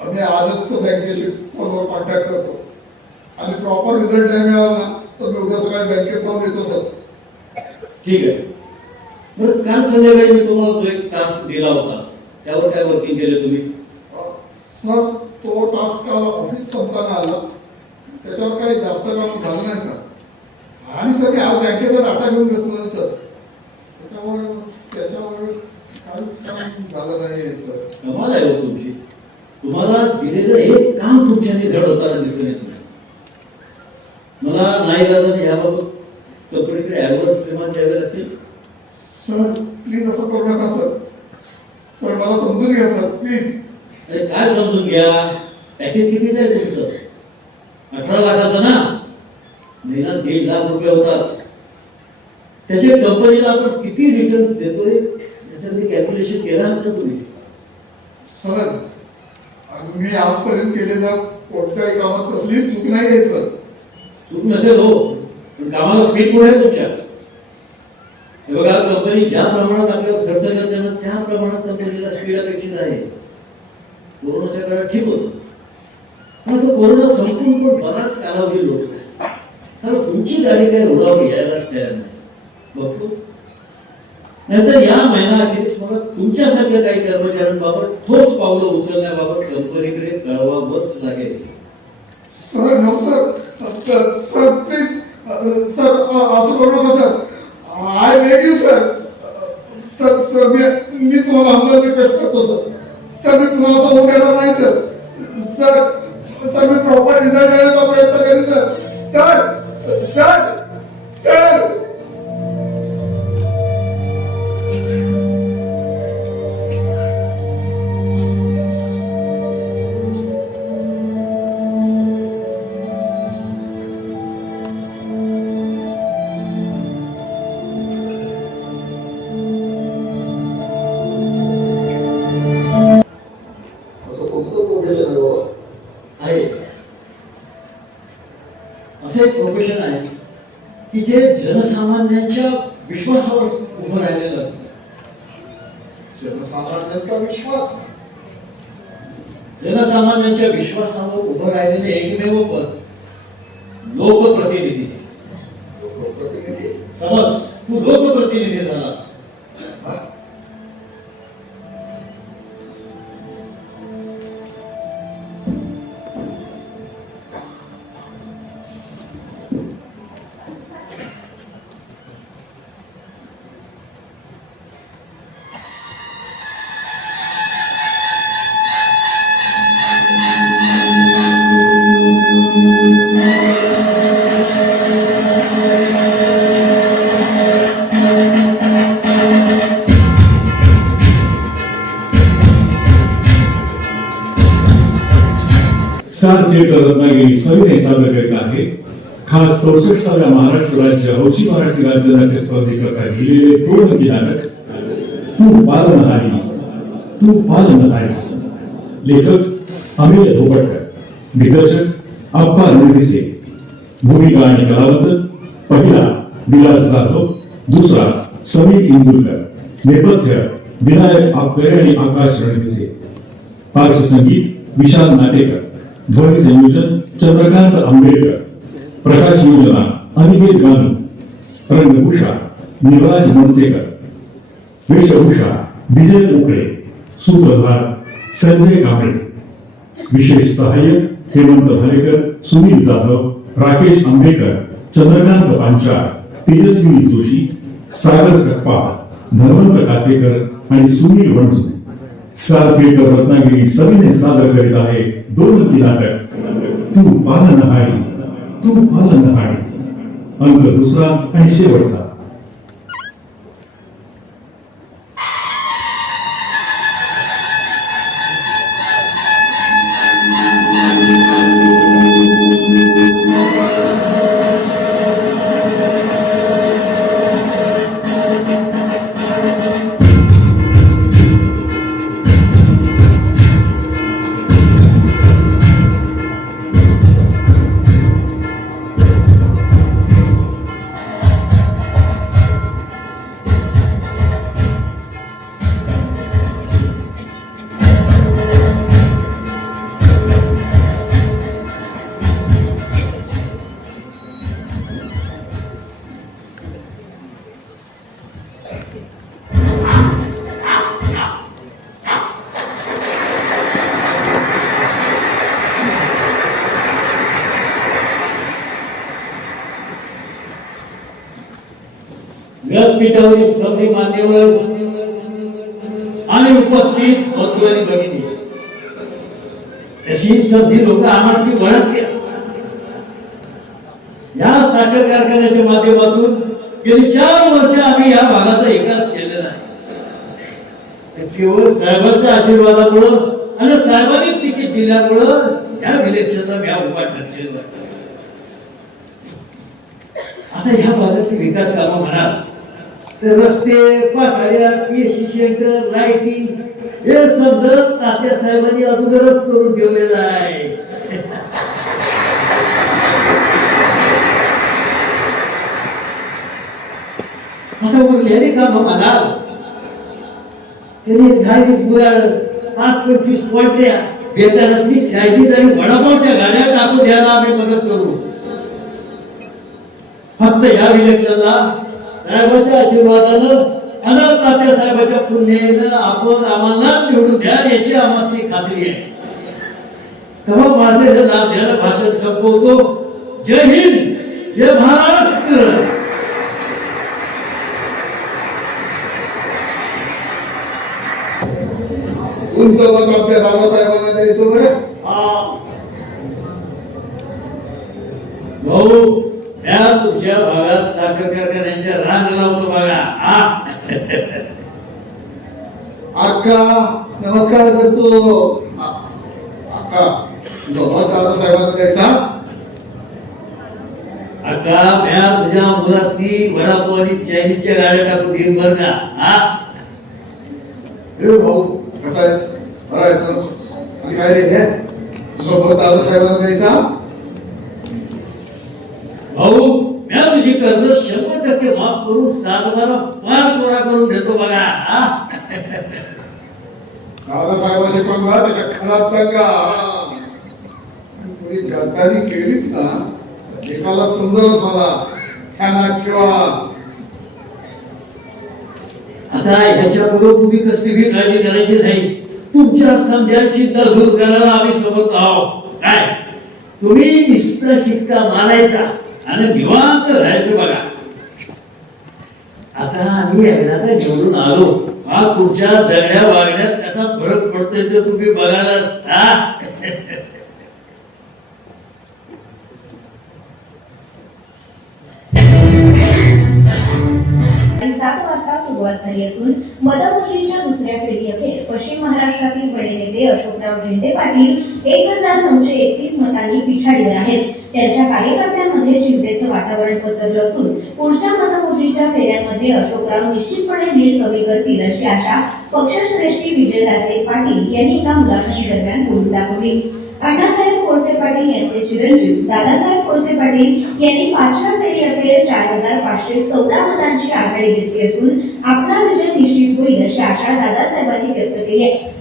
आम्ही आजच बँकेशी फोनवर कॉन्टॅक्ट करतो आणि प्रॉपर रिझल्ट नाही मिळाला ना तर मी उद्या सकाळी बँकेत जाऊन येतो, सर. ठीक आहे. बरं, काल संध्याकाळी मी तुम्हाला जो एक टास्क दिला होता त्यावर काय वर्किंग केलं तुम्ही? सर, तो टास्क काल ऑफिस संपताना आला. त्याच्यावर काही जास्त काम झालं नाही का? आणि सर मी आज बँकेचा डाटा घेऊन बसलो ना, सर. त्याच्यावर काहीच काम झालं नाही, सर. कमाल आहे हो तुमची. तुम्हाला दिलेलं एक काम तुमच्याने जड होताना दिसून येत नाही. मला नाईलाजाने याबाबत कंपनीकडे ॲडव्हान्स पेमेंट द्यावे लागतील. सर, प्लीज असं करू नका, सर. सर, मला समजून घ्या, सर, प्लीज. अरे काय समजून घ्या. पॅकेज कितीचं आहे तुमचं? 18 लाखाचं ना. महिना 1.5 लाख रुपये होतात. त्याचे कंपनीला आपण किती रिटर्न्स देतोय याचं कधी कॅल्क्युलेशन केलं आहात का तुम्ही? सर, आणि मी आजपर्यंत केलेल्या कोणत्याही कामात कसली चूक नाही आहे सर. चूक नसेल हो, पण कामाला स्पीड पुढे आहे तुमच्या. हे बघा, कंपनी ज्या प्रमाणात आपल्यावर खर्च करते ना त्या प्रमाणात कंपनीला स्पीड अपेक्षित आहे. कोरोनाच्या काळात ठीक होतं, पण आता कोरोना संपून पण बराच कालावधी लोटला. तर तुमची गाडी काय रोडावर यायलाच तयार नाही. बघतो नाहीतर या महिना अखेरीस मला तुमच्यासारख्या काही कर्मचाऱ्यांबाबत ठोस पावलं उचलण्याबाबत कंपनीकडे कळवावंच लागेल. Sir no sir, sir please sir असं करू नका sir. I beg you sir. Sir मी तुम्हाला हमला रिक्वेस्ट करतो सर. सर मी पुन्हा असं होऊ देणार नाही सर. सर मी प्रॉपर रिझल्ट देण्याचा प्रयत्न करेन सर. सर सर सर आहे असे एक प्रोफेशन आहे की जे जनसामान्यांच्या विश्वासावर उभं राहिलेलं असतं. जनसामान्यांचा विश्वास. जनसामान्यांच्या विश्वासावर उभं राहिलेले एकमेव पद लोकप्रतिनिधी. लोकप्रतिनिधी. समज तू लोकप्रतिनिधी झालास, स्टार थिएटर रत्नागिरी सविनय सादर करीत आहे खास 64व्या महाराष्ट्र राज्य हौशी मराठी राज्य नाट्य स्पर्धेकरता लिहिलेले 2 अंकी नाटक तू पालनहारी, तू पालनहारी. लेखक अमेय धोपटकर, दिग्दर्शक अप्पा रणदिसे. भूमिका आणि कलावंत: पहिला विलास जाधव, दुसरा समीर इंदुरकर. नेपथ्य विनायक आपकरे आणि आकाश रणदिसे. पार्श्वसंगीत विशाल नाटेकर. ध्वनी संयोजन चंद्रकांत आंबेडकर. प्रकाश योजना अनिकेत गानू. रंगभूषा निवराज मनसेकर. वेशभूषा विजय मोकळे. सूत्रधार संजय कांबळे. विशेष सहाय्यक हेमंत भालेकर, सुनील जाधव, राकेश आंबेकर, चंद्रकांत पांचाळ, तेजस्वी जोशी, सागर सकपाळ, धर्मंत कासेकर आणि सुनील वणसू. स्टार थिएटर रत्नागिरी सविनय सादर करीत आहे 2 अंकी नाटक तू पालनहारी, तू पालनहारी. अंक 2 आणि शेवटचा. व्यासपीठावरील सर्व मान्यवर आणि उपस्थित बंधू आणि भगिनी, अशी सर्व लोक आम्हाला ओळखते. या साखर कारखान्याच्या माध्यमातून गेली 4 वर्ष आम्ही या भागाचा विकास केलेला आहे. केवळ साहेबांच्या आशीर्वादामुळे आणि साहेबांनी तिकीट दिल्यामुळे या इलेक्शनला मी उभा ठरलेला आहे. आता ह्या भागातली विकास कामं म्हणा ते रस्ते, पातळ्या, पीएससी सेंटर, लाईटिंग हे सगळं तात्यासाहेबांनी अगोदरच करून ठेवलेलं आहे. आता उरलेली काम म्हणाल त्यांनी 10-20 गुराळ 5-25 पोल्ट्र्या बेतारसनी चायनीज आणि वडापावच्या गाड्या टाकून द्यायला आम्ही मदत करू. फक्त या इलेक्शनला साहेबांच्या आशीर्वादानं आणि तात्या साहेबांच्या पुण्यानं आपण आम्हाला निवडून द्या याची आम्हाला खात्री आहे. तेव्हा माझे हे नाव द्यायला भाषण संपवतो. जय हिंद, जय महाराष्ट्र. तुमचं मत आमच्या बाबासाहेबांना द्यायचं बरं. भाऊ या तुमच्या भागात साखर कारखान्यांच्या रांग लावतो बघा. अक्का नमस्कार करतो. अक्का तुझं मत दादासाहेबांना द्यायचा. अक्का म्या तुझ्या मुलासनी वडापाव आणि चायनीजच्या गाड्या टाकून देईन बरं का. हे भाऊ कसा आहेस, बरा आहेस ना? आणि काय रे हे तुझं मत दादासाहेबांना द्यायचा. भाऊ म्या तुझी कर्ज 100% माफ करून 7-12 पार कोरा करून देतो बघा. दादासाहेबाशी पण ना त्याच्या खराब दंगा थोडी गद्दारी केलीस ना एकाला समजलंच मला. ख्यानात ठेवा. आता ह्याच्यापुढे तुम्ही कसली काळजी करायची नाही. तुमच्या समजाची चिंता दूर करायला आम्ही सोबत आहोत. काय तुम्ही नुसता शिक्का मारायचा आणि निवांत राहायचं बघा. आता आम्ही एकदा निवडून आलो हा तुमच्या जगड्या वागण्यात कसा फरक पडतोय ते तुम्ही बघायलाच. आणि 7 वाजता सुरुवात झाली असून मतमोजणीच्या दुसऱ्या फेरीअखेर पश्चिम महाराष्ट्रातील बडे नेते अशोकराव झेंडे पाटील 1931 मतांनी पिछाडीवर आहेत. त्यांच्या कार्यकर्त्यांमध्ये चिंतेचं वातावरण पसरलं असून पुढच्या मतमोजणीच्या फेऱ्यांमध्ये अशोकराव निश्चितपणे लीड कमी करतील अशी आशा पक्षश्रेष्ठी विजयदास पाटील यांनी एका मुलाखती दरम्यान बोलून दाखवली. अण्णासाहेब कोळसे पाटील यांचे चिरंजीव दादासाहेब कोळसे पाटील यांनी 5व्या फेरीअखेर 4514 मतांची आघाडी घेतली असून आपला विजय निश्चित होईल अशी आशा दादासाहेबांनी व्यक्त केली आहे.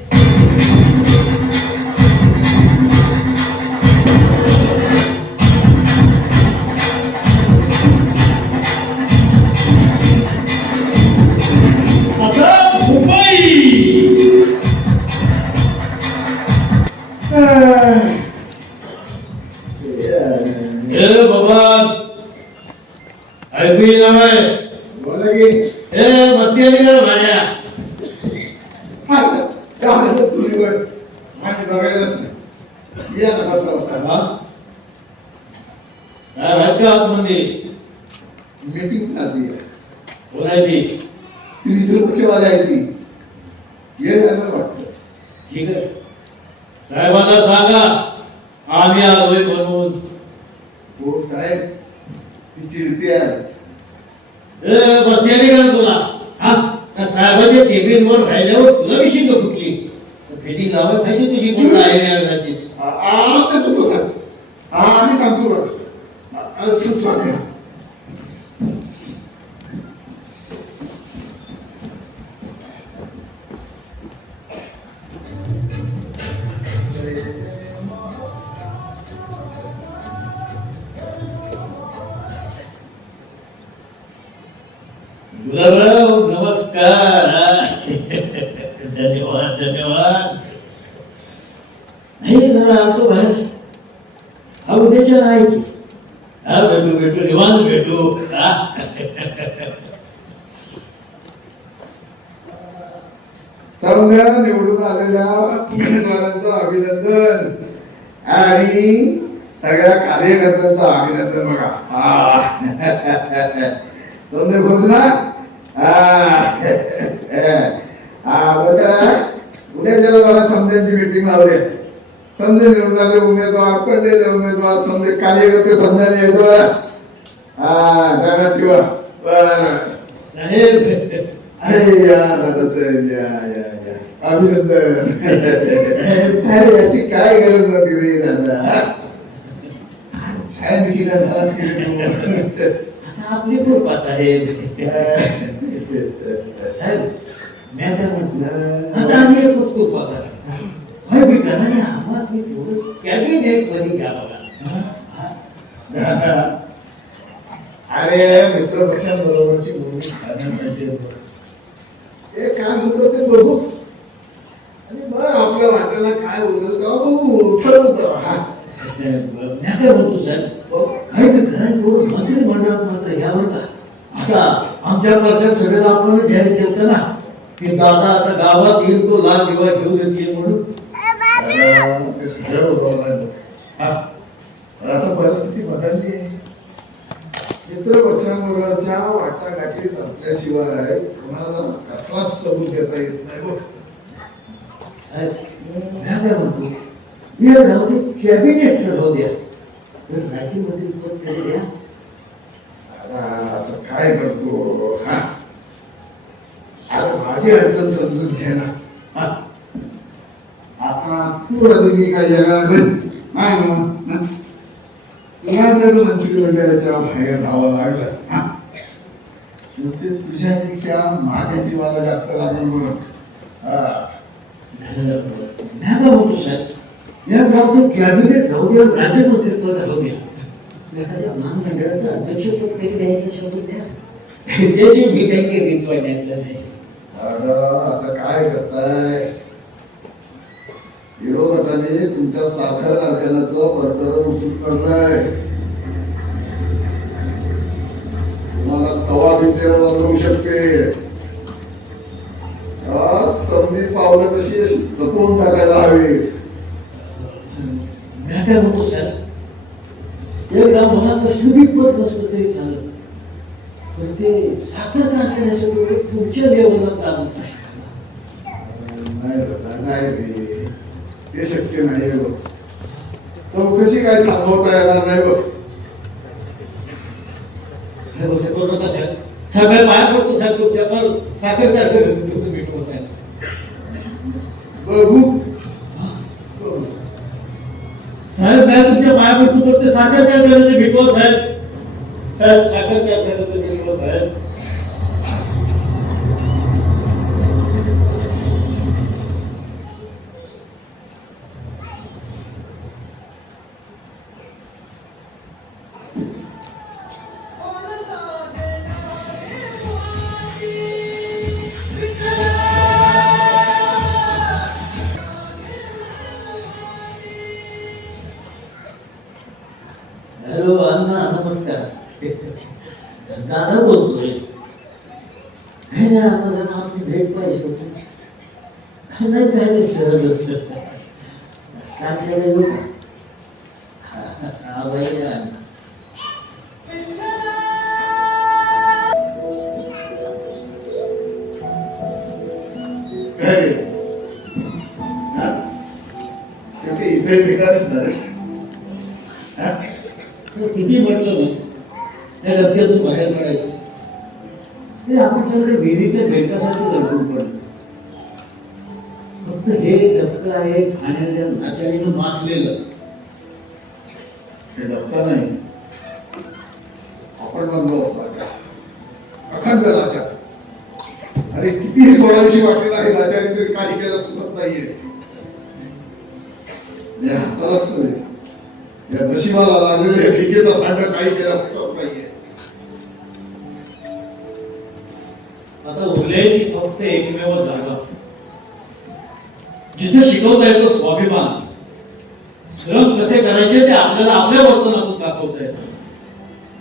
बाबा ऐकू नव्हे बोला की मस्ती आली का भाड्या. तुरीवर आणि बघायलाच नाही. या ना बसा बसा. साहेब आहेत का आतमध्ये. मीटिंग झाली आहे. कोण आहे ती. ती मित्र पक्षवाले आहे ती. ये जाणार वाटतं. ठीक आहे साहेबांना सांगा आम्ही आलोय म्हणून. हो साहेब ती चिडते आहे. बसली आली का तुला. हा साहेबांच्या टेबलवर राहिल्यावर तुला विषय फुटली. फिटिंग लावायला पाहिजे तुझी पण राहिल्याचीच. सांगतो साहेब. आम्ही सांगतो बरं. सांगतो आम्ही. गुलाबराव नमस्कार. धन्यवाद धन्यवाद. नाही जरा आलतो बाहेर. हा उद्याच्या नाही की. हा भेटू भेटू निवांत भेटू. सर्व निवडून आलेल्या उमेदवारांचं अभिनंदन आणि सगळ्या कार्यकर्त्यांचं अभिनंदन. बघा तोंड खुश ना. उद्या ज्याला मला समजांची मीटिंग लावली. समजे निवडून आले उमेदवार पडलेले उमेदवार समजे कार्यकर्ते समजायला येतो. ध्यानात ठेवा. बरं साहेब अरे या दादासाहेब या या या अभिनंदन. अरे याची काय गरज होती रे दादा. छान विकीला झालाच केली तू. आता आपली कृपा साहेब. साहेब मी काय म्हटलं आता आम्ही एकच कृपा करा. होय मी घराने आवाज मी थोडं कॅबिनेट मध्ये घ्या बघा. अरे मित्र पक्षांबरोबरची भूमी खाणं पाहिजे. हे काय म्हणतो ते बघू आणि मग आपल्या वाटेला काय उरलं तेव्हा बघू ठरवू तेव्हा. हा मी काय म्हणतो साहेब काही ते घराने थोडं मंत्रिमंडळात मात्र घ्यावर का. आता आमच्या पक्षात सगळ्याला आपण जाहीर केलं ना की दादा आता गावात येईल तो लाल दिवा घेऊनच येईल म्हणून. ते सरळ होतं. पण आता परिस्थिती बदलली आहे. मित्र पक्षांबरोबरच्या वाटाघाटी संपल्याशिवाय कोणाला कसलाच सबूत देता येत नाही बघ. साहेब मी काय म्हणतो या राहू कॅबिनेटचं राहू द्या तर राज्यमंत्री पद तरी द्या. आता असं काय करतो. हा अरे माझी अडचण समजून घे ना. हा? आता तू तुम्ही काय जगा नाही ना. तुला जर मंत्रिमंडळाच्या बाहेर राहावं लागलं हा ते तुझ्यापेक्षा माझ्या जीवाला जास्त लागेल म्हणून. मी काय म्हणतो साहेब या गावात कॅबिनेट राहू द्या राज्यमंत्री पद राहू द्या. एखाद्या महामंडळाचं अध्यक्षपद तरी द्यायचं शब्द द्या. त्याची मी काही केलीच वाटलं नाही. असं काय करताय. विरोधकांनी तुमच्या साखर कारखान्याचं प्रकरण उचलून तुम्हाला कवा विचार होऊ शकते. संधी पावलं कशी जपून टाकायला हवी. मी काय म्हणतो साहेब या गावाला कसलं बी पद नसलं तरी चाललं पण ते साखर कारखान्याचं तुमच्या लेवलला काम नाही ते शक्य नाही बघ. चौकशी काय थांबवता येणार नाही बघ. असं करू नका साहेब. सगळ्या बाहेर पडतो साहेब तुमच्या पण साखर कारखान्याचं भेटू साहेब. बघू साहेब काय तुमच्या बाहेर पडतो फक्त साखर कारखान्याचं भेटू साहेब. साहेब साखर कारखान्याचं भेटू साहेब. हॅलो अण्णा नमस्कार. दादा बोलतोय. काय नाही अण्णा जरा आपली भेट पाहिजे होती. काय नाही सहज सांगायला येऊ का. हा बाई अण्णा काय रे शेवटी इथे भिकारीच ना रे. किती म्हटलं ना त्या डबक्यातून बाहेर पडायचं ते आपण सगळे विहिरीतल्या बेडकासारखं लढून पडलं. फक्त हे डबकं आहे खाण्याच्या नाचारीनं मागलेलं. हे डबका नाही आपण बनलो अखंड लाचार. अरे कितीही सोडाविषयी वाटलेला आहे लाचारी तरी काही केलं सुचत नाहीये. या हातालाच या नशिबाला लागलेल्या ठिकेचं भांडण काही केलं फुटत नाहीये. आता उरले ती फक्त एकमेव जागा जिथे शिकवता येतो स्वाभिमान. श्रम कसे करायचे ते आपल्याला आपल्या वर्तनातून दाखवता येतं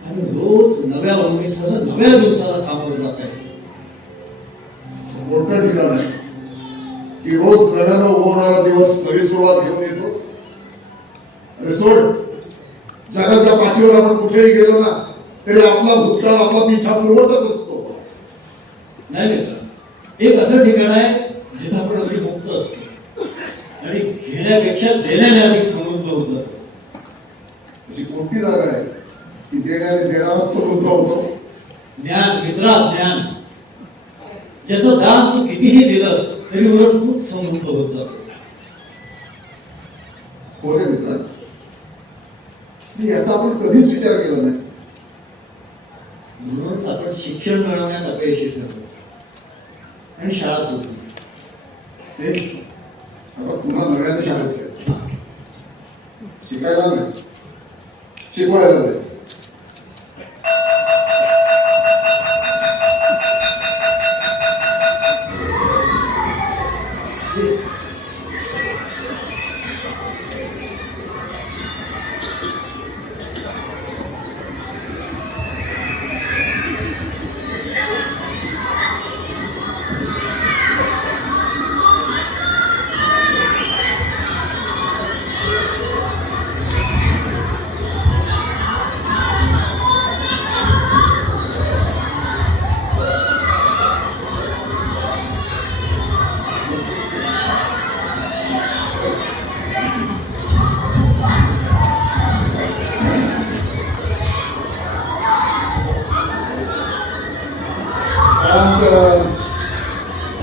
आणि रोज नव्या उर्मीसह नव्या दिवसाला सामोरं जात आहे. मोठं ठिकाण आहे की रोज नव्यानं उगवणारा दिवस नवी सुरुवात घेऊन येतो. आणि सोड जगाच्या पाठीवर आपण कुठेही गेलो ना तरी आपला भूतकाळ आपला पिछा पुरवतच असतो. नाही मित्र एक असं ठिकाण आहे जिथे आपण अगदी मुक्त असतो आणि घेण्यापेक्षा देण्याने अधिक समृद्ध होत जातो. अशी कोणती जागा आहे की देण्याने देणारच समृद्ध होतो. ज्ञान मित्रा ज्ञान ज्याचं दान तू कितीही दिलंस तरी उलट तूच समृद्ध होत जातो. हो रे मित्र, मी याचा आपण कधीच विचार केला नाही. म्हणूनच आपण शिक्षण मिळवण्यात अपयशी ठरलो आणि शाळा सोडली. तेच आता पुन्हा नव्याने शाळेत जायचं, शिकायला नाही, शिकवायला जायचं.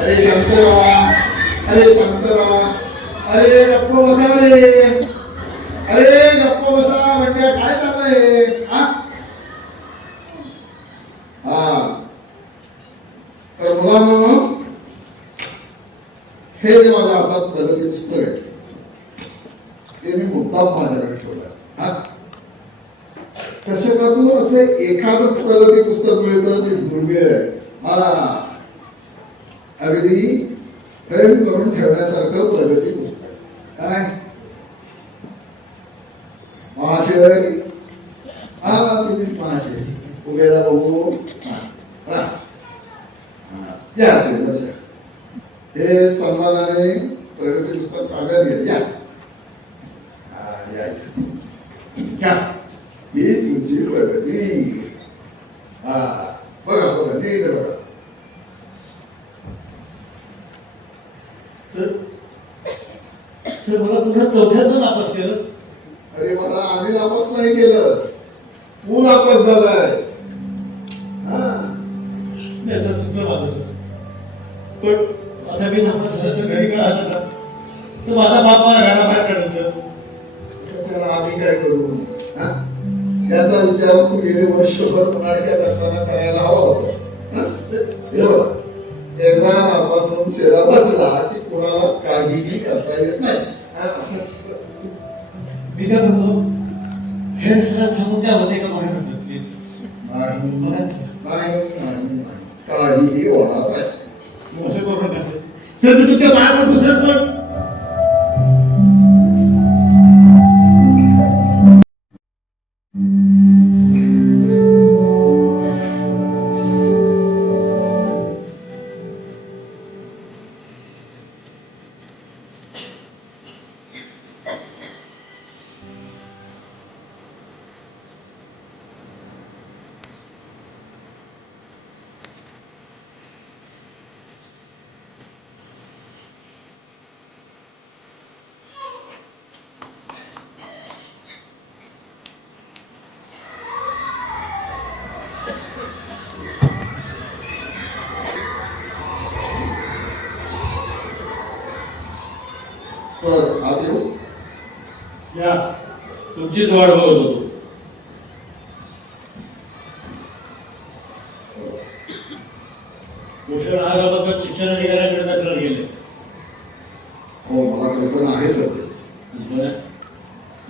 अरे शंकरराव, अरे शंकरराव, अरे गप्प बसा रे, अरे गप्प बसा. म्हणजे काय चाललंय? हा तर मुलांनो, हे जे माझ्या हातात प्रगती पुस्तक आहे ते मी मुद्दाम माझ्याकडे ठेवलं. हा कशातून असे एखादंच प्रगती पुस्तक मिळतं जे दुर्मिळ आहे. अगदी प्रेम करून ठेवण्यासारखं प्रगती पुस्तक काय महाशय. तुम्हीच महाशय उभेला बघू. या हे सन्मानाने प्रगती पुस्तक ताब्यात घ्या. या ही तुमची प्रगती. बघा बघा नीट बघा. सर मला पुन्हा चौथ्यांदा नापास केलं. अरे मला आम्ही नापास नाही केलं, तू नापास झालाय. नाही सर, चुकलं माझं सर. पण आता मी नापास झाल्याचं घरी कळालं ना तर माझा बाप मला घराबाहेर काढून सर. त्याला आम्ही काय करू? याचा विचार तू गेले वर्षभर उन्हाळ्यात करताना करायला हवा होतास. एकदा नापास म्हणून चेहरा बसला की कोणाला काहीही करता येत नाही. मी काय म्हणतो, हे सर सांगून द्या होते का मला सर प्लीज. नाही काहीही होणार नाही. असं करू नका सर. सर मी तुमच्या पाया पडतो सर. पण सर आत येऊ. या तुमचीच वाट बघत होतो. पोषण आहाराबाबत शिक्षण अधिकाऱ्यांकडे तक्रार केली. हो मला कल्पना आहे सर.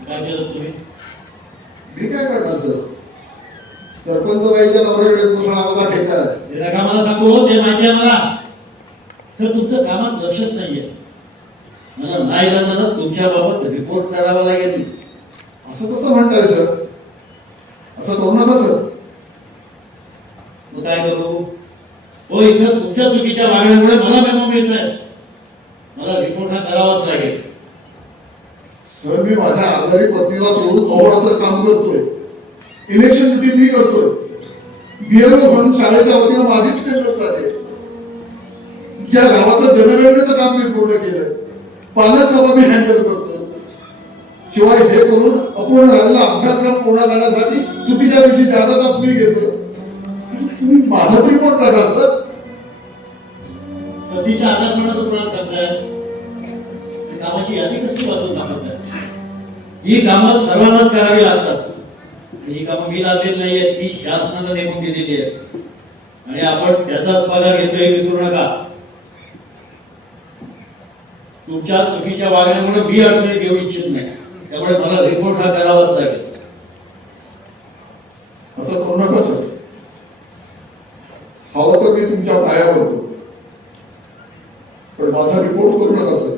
काय केलं तुम्ही? मी काय करणार सर? सरपंच बाईच्या नवऱ्याकडे पोषण आहाराचा ठेका आहे. ते नका मला सांगू हो, ते माहिती आहे मला. तर तुमचं कामात लक्षच नाहीये. मला नाही झालं तुमच्या बाबत रिपोर्ट करावा लागेल. असं कसं म्हणताय सर? असं करू नका सर. मग काय करू? हो, इथं तुमच्या चुकीच्या वागण्यामुळे मला मेमो मिळतोय. मला रिपोर्ट हा करावाच लागेल. सर मी माझ्या आजारी पत्नीला सोडून अहोरात्र काम करतोय. इलेक्शन ड्युटी मी करतोय. बीएलओ म्हणून शाळेच्या वतीनं माझीच नेमणूक झाली. या गावातलं जनगणनेचं काम मी पूर्ण केलंय. पालक सभा मी हँडल करतो. शिवाय हे करून अपूर्ण राहिलेला अभ्यासक्रम पूर्ण करण्यासाठी चुकीच्या दिवशी जादा तास मी घेतो. तुम्ही माझाच रिपोर्ट करणार सर? बत्तीच्या हातात म्हणत कोणाला सांगताय कामाची यादी कशी वाचून दाखवताय? ही कामं सर्वांनाच करावी लागतात. ही कामं मी लावलेली नाहीये, ती शासनानं नेमून दिलेली आहेत आणि आपण त्याचाच पगार घेतोय, विसरू नका. तुमच्या चुकीच्या वागण्यामुळे मी अडचणीत येऊ इच्छित नाही, त्यामुळे मला रिपोर्ट हा करावाच लागेल. असं करू नका सर. हवं तर मी तुमच्या पाया पडतो, पण माझा रिपोर्ट करू नका सर.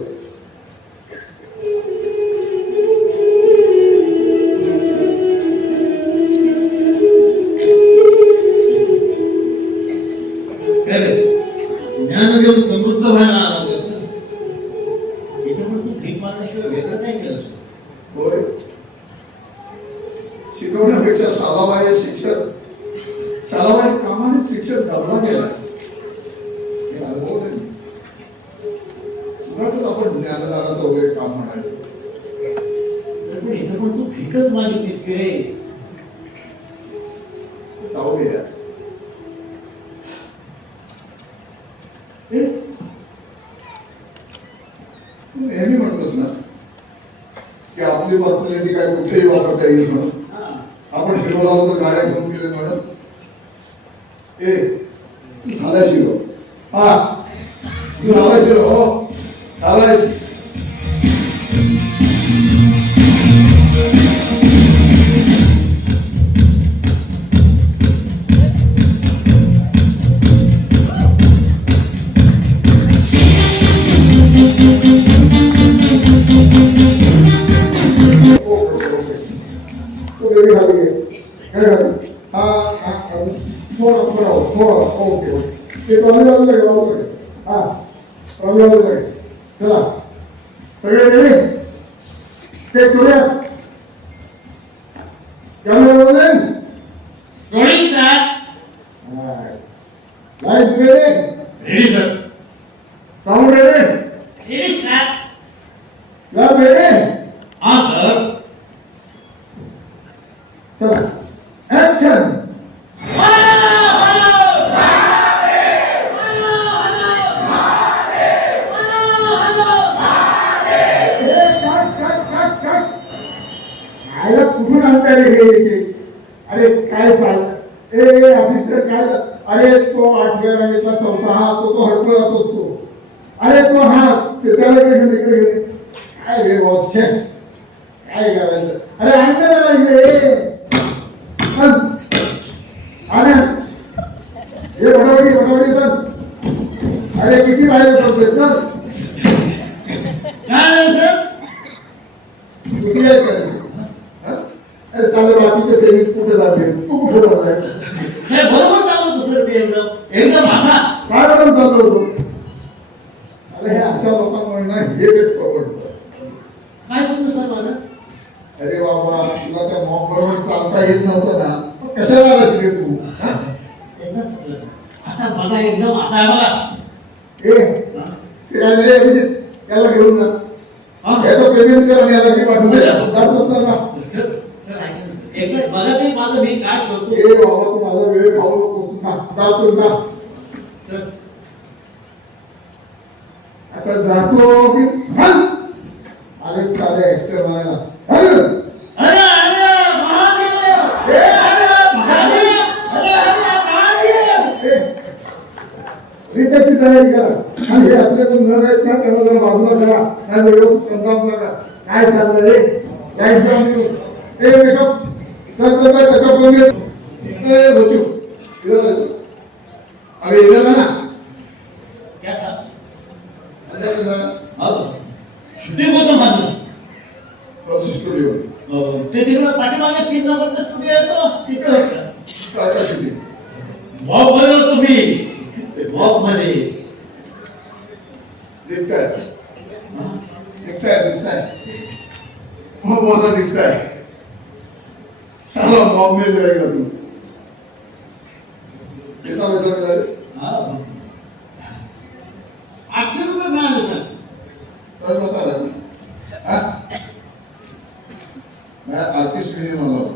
ज्ञान घेऊन समृद्ध व्हायला आला होतास ना. इथं पण तू भीक मारण्याशिवाय वेगळं नाही केलं. होय, शिकवण्यापेक्षा शालाबाह्य शिक्षण, शालाबाह्य कामाने शिक्षण दाबला गेला. हे अनुभव नाही. उगाचच आपण ज्ञानदानाचं वगैरे काम म्हणायचं. पण इथं पण तू भीकच मागितलीस की रे. जाऊ दे यार. ए, तू नेहमी म्हणतोस ना की आपली पर्सनॅलिटी काय कुठेही वापरता येईल म्हणून. आपण हिरो झालो तर गाड्या घेऊन गेले म्हणत. ए, तू झालायस हिरो. हा, तू झालायस हिरो. हो, झालायस. चला सगळे रेडी ते करूया. Rolling sir. Lights ready. Ready sir. Sound ready. Ready sir. Clap ready. हा सर. चला ऍक्शन. कुठून आणताय रे हे? अरे काय चाल ए असिस्टंट काय? अरे तो 8व्या रांगेतला 4था हा तो हडकून जातोस तो. अरे तो हा त्याला इकडे काय रे बॉस छे काय करायचं? अरे आणते त्याला इकडे. अरे हे वडावडी सर. अरे किती बाहेर पडतोय सर? काय सर? कुठे आहे सर? अरे साले बाकीचे सैनिक कुठे झाले? तू कुठे झालाय? हे बरोबर चालू होतं सर. मी एकदम असा काय बरोबर चालू होतो? अरे हे अशा लोकांमुळे ना हे बेस्ट पकडतं. काय तुम्ही सर माझं? अरे बाबा तुला त्या मॉब बरोबर चालता येत नव्हतं ना, मग कशाला आलास रे तू? एकदम चुकलं सर. आता बघा एकदम असा आहे बघा. ते काय नाही अभिजित, याला घेऊन जा. याचं पेमेंट कर आणि याला की पाठवून दे. ना सर सर ऐका ना सर. एकदा बघा ते माझं मी काय करतो. ए बाबा तू माझा वेळ खाऊ नको. तू चल जा. सर आता जातो की हल. अरे साधे ऍक्टर म्हणायला हल. अरे अरे महादेव. ए, अरे महादेव. अरे महादेव. रिटेकची तयारी करा आणि हे असले पण न आहेत ना त्यांना जरा बाजूला करा. नाही व्यवस्थित समजावून करा काय चाललं रे. लाईट जाऊन देऊ. ए मेकअप चल चल मेकअप करून घे. ए बच्चू इधर बच्चू. अरे इधर ना. क्या सर? अंदर जा. हो शूटिंग होतं माझं. स्टुडिओ ते तिकडं पाठीमागे 3 नंबरचा स्टुडिओ येतो तिथे होतं. काय काय शूटिंग मॉब बनवलं तुम्ही. मॉब मध्ये दिसताय दिसताय मग मोठा दिसताय. साला मॉब मेज राहिला तू. कितना पैसा मिळाले? 800 रुपये मिळाले सर. सर बता रहा हूँ. मैं आर्टिस्ट म्यूजियम वाला हूँ.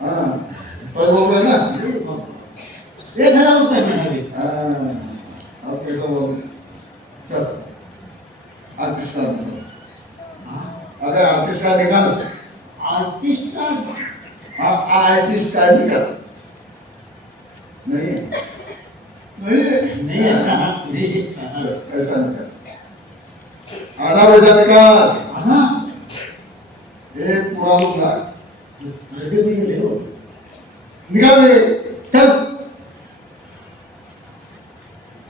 हाँ सर बोल रहे हैं ना. 1000 रुपये मिळाले. हाँ आप कैसा बोल आर्टिस्ट अरे आर्टिस्ट कार्ड निकाल आर्टिस्ट कार्ड आर्टिस्ट कार्ड निकाल नहीं नहीं नहीं नहीं ऐसा निकाल आधा पैसा निकाल आधा एक पूरा लुक ला अर्धे भी ले लो निकाल दे चल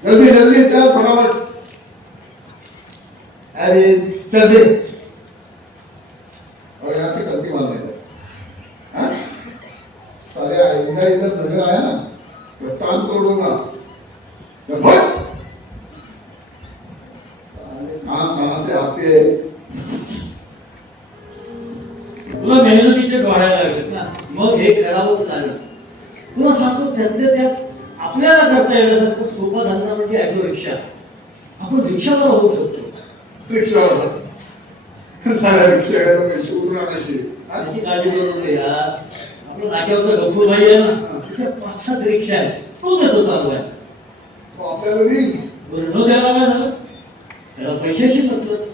जल्दी जल्दी चल फटाफट अरे चल दे और यहाँ से गलती मान लेगा हाँ? सारे आइंदा इधर नजर आया ना तो कान तोड़ूंगा चल फट कहाँ से आते हैं तुला मेहनतीचे डोळ्याला लागलेत ना मग हे करावंच लागेल तुला सांगतो त्यातल्या त्यात आपल्याला करता येण्यासारखं सोपा धंदा म्हणजे ॲग्रो रिक्षा आपण रिक्षावर होऊ शकतो रिक्षावाला साऱ्या रिक्षाला पैसे उडून आणायचे त्याची काळजी करू नये यार आपलं नाक्यावरचा गफूर भाई आहे ना तिथे 5-7 रिक्षा आहे तो देतो चालू आहे तो आपल्याला देईल बरं न द्यायला काय झालं त्याला पैशाशी मतलब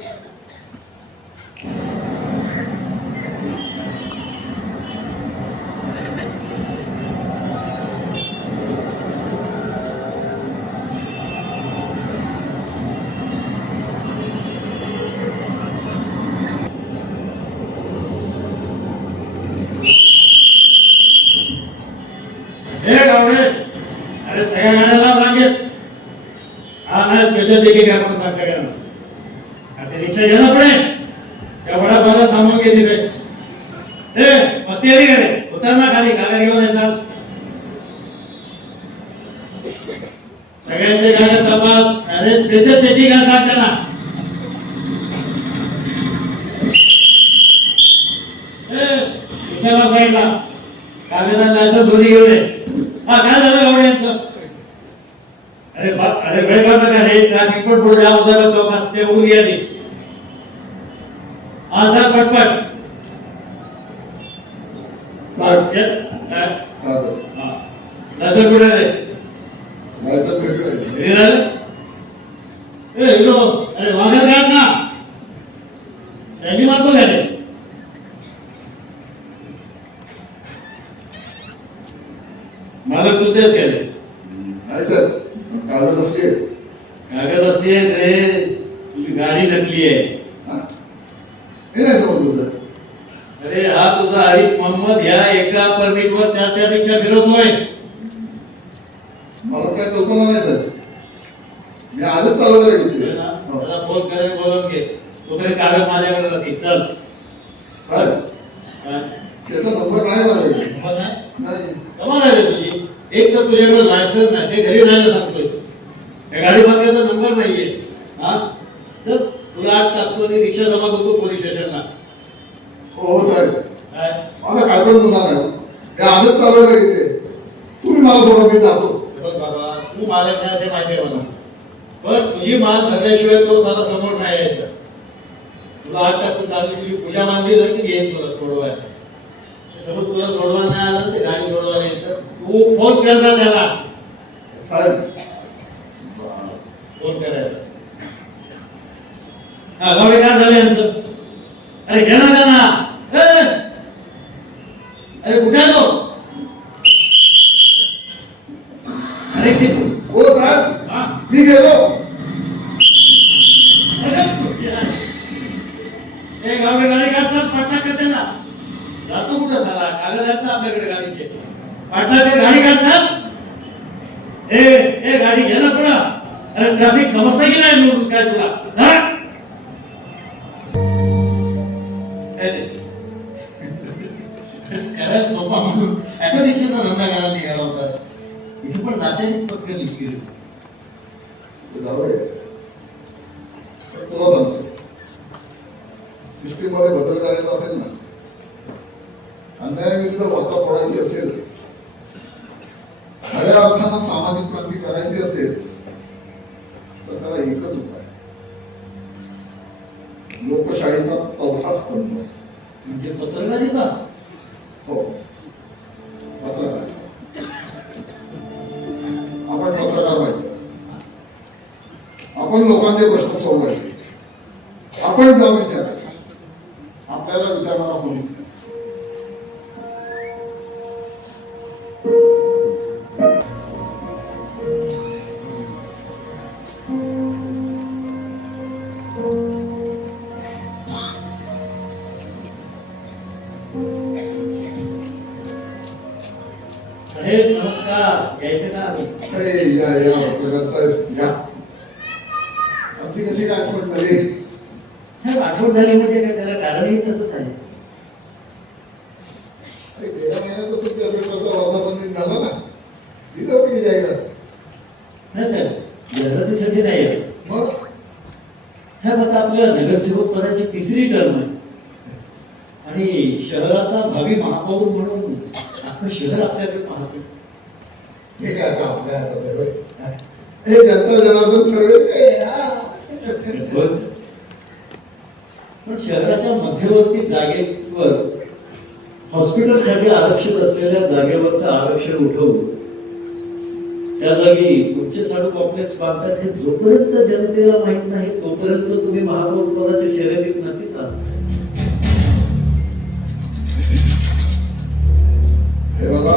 अरे सगळ्या गाड्याला लागेल हा नाही स्पेशल तिकीट आपण सांगता का आता रिक्षा घ्या ना पुढे त्या वडापावला थांबून घेते रे मस्ती आली का रे उतर ना खाली कागद घेऊन यायचा सगळ्यांचे गाड्या तपास अरे स्पेशल तिकीट का सांग त्यांना रिक्षाला साईडला कागदाला असं दोन्ही घेऊन ये हा काय झालं गावडे यांचं अरे वेळ काढ नका रे ट्रॅफिक पण पुढे जाम होता चौकात ते बघून या ती हा सर पटपट लायसन कुठे रे लायसन भेटलं घरी झालं ए हिरो अरे वाघर काढ ना त्याची मात बघ रे मला तू तेच केले नाही सर कागद असले कागद असली आहेत रे तुझी गाडी नकली आहे हे नाही समजलो सर अरे हा तुझा आरिफ मोहम्मद ह्या एका परमिटवर त्या रिक्षा फिरवतोय मला काय कल्पना नाही सर मी आजच चालवायला घेतली त्याला फोन करे बोलून घे तो काही कागद माझ्याकडे नक्की चल सर त्याचा नंबर नाही माझ्याकडे नंबर नाही नाही कमाल आहे रे तुझी एक तर तुझ्याकडे लायसन्स नाही ते घरी राहायला सांगतोय त्या गाडी मागण्याचा नंबर नाहीये हा तर तुला आत टाकतो आणि रिक्षा जमा करतो पोलीस स्टेशनला हो साहेब काय माझा काय पण गुन्हा नाही हे आजच चालवायला घेतले तुम्ही मला सोडा मी जातो बघ बाबा तू मालक नाही असे माहिती आहे मला पण तुझी मान धरल्याशिवाय तो साला समोर नाही यायचा तुला आत टाकून चालली तुझी पूजा मानली तर की घेईन तुला सोडवायला समज तुला सोडवा नाही आलं ते गाडी सोडवायला यायचं तू फोन करणार त्याला साहेब फोन करायचा हा गावडे काय झालं यांचं अरे घे ना त्यांना अरे कुठे आहे तो अरे ते हो साहेब हा मी गेलो ए गावडे गाडी काढतात पाठला करते ना जातो कुठं साला कागद आहेत ना आपल्याकडे गाडीचे पाठला ते गाडी काढतात ए गाडी घे ना पुढं अरे ट्रॅफिक समस्या की नाही म्हणून काय तुला करायला सोपा म्हणून ॲटो रिक्षाचा धंदा करायला निघाला होता इथे पण नात्यानेच पत्करलीस की जाऊ दे तुला सांगतो सिस्टीम मध्ये बदल करायचा असेल ना अन्यायाविरुद्ध वरचा फोडायची असेल खऱ्या अर्थानं सामाजिक क्रांती करायची असेल तर त्याला एकच उपाय लोकशाहीचा चौथा स्तंभ म्हणजे पत्रकारिता हो पत्रकार आपण पत्रकार व्हायचं आपण लोकांचे प्रश्न सोडवायचे आपण जाऊन विचारायचं. आपल्याला विचारणारा पोलीस नाही. साहेब नमस्कार, यायचे ना आम्ही. अरे या पत्रकार साहेब या. आमची कशी काय आठवण झाली? साहेब आठवण झाली म्हणजे काय, त्याला कारणही तसंच आहे. अरे गेल्या महिन्यात तर तुमच्या पेपरचा वर्धापन झाला ना, दिलं होती की जाहिरात? नाही साहेब, जाहिरातीसाठी नाही आहे. मग साहेब आता आपल्या नगरसेवक पदाची तिसरी टर्म आहे आणि शहराचा भावी महापौर म्हणून अख्खं शहर आपल्याकडे पाहतो. हे काय आता आपल्या हातात आहे होय? हे जनता जनार्दन ठरवेल ते, हा. बस. पण शहराच्या मध्यवर्ती जागेवर हॉस्पिटलसाठी आरक्षित असलेल्या जागेवरचं आरक्षण उठवून त्या जागी तुमचे साडू कॉम्प्लेक्स बांधतात हे जोपर्यंत जनतेला माहित नाही तोपर्यंत तुम्ही महापौर पदाच्या शर्यतीत नक्कीच आहात. हे बघा,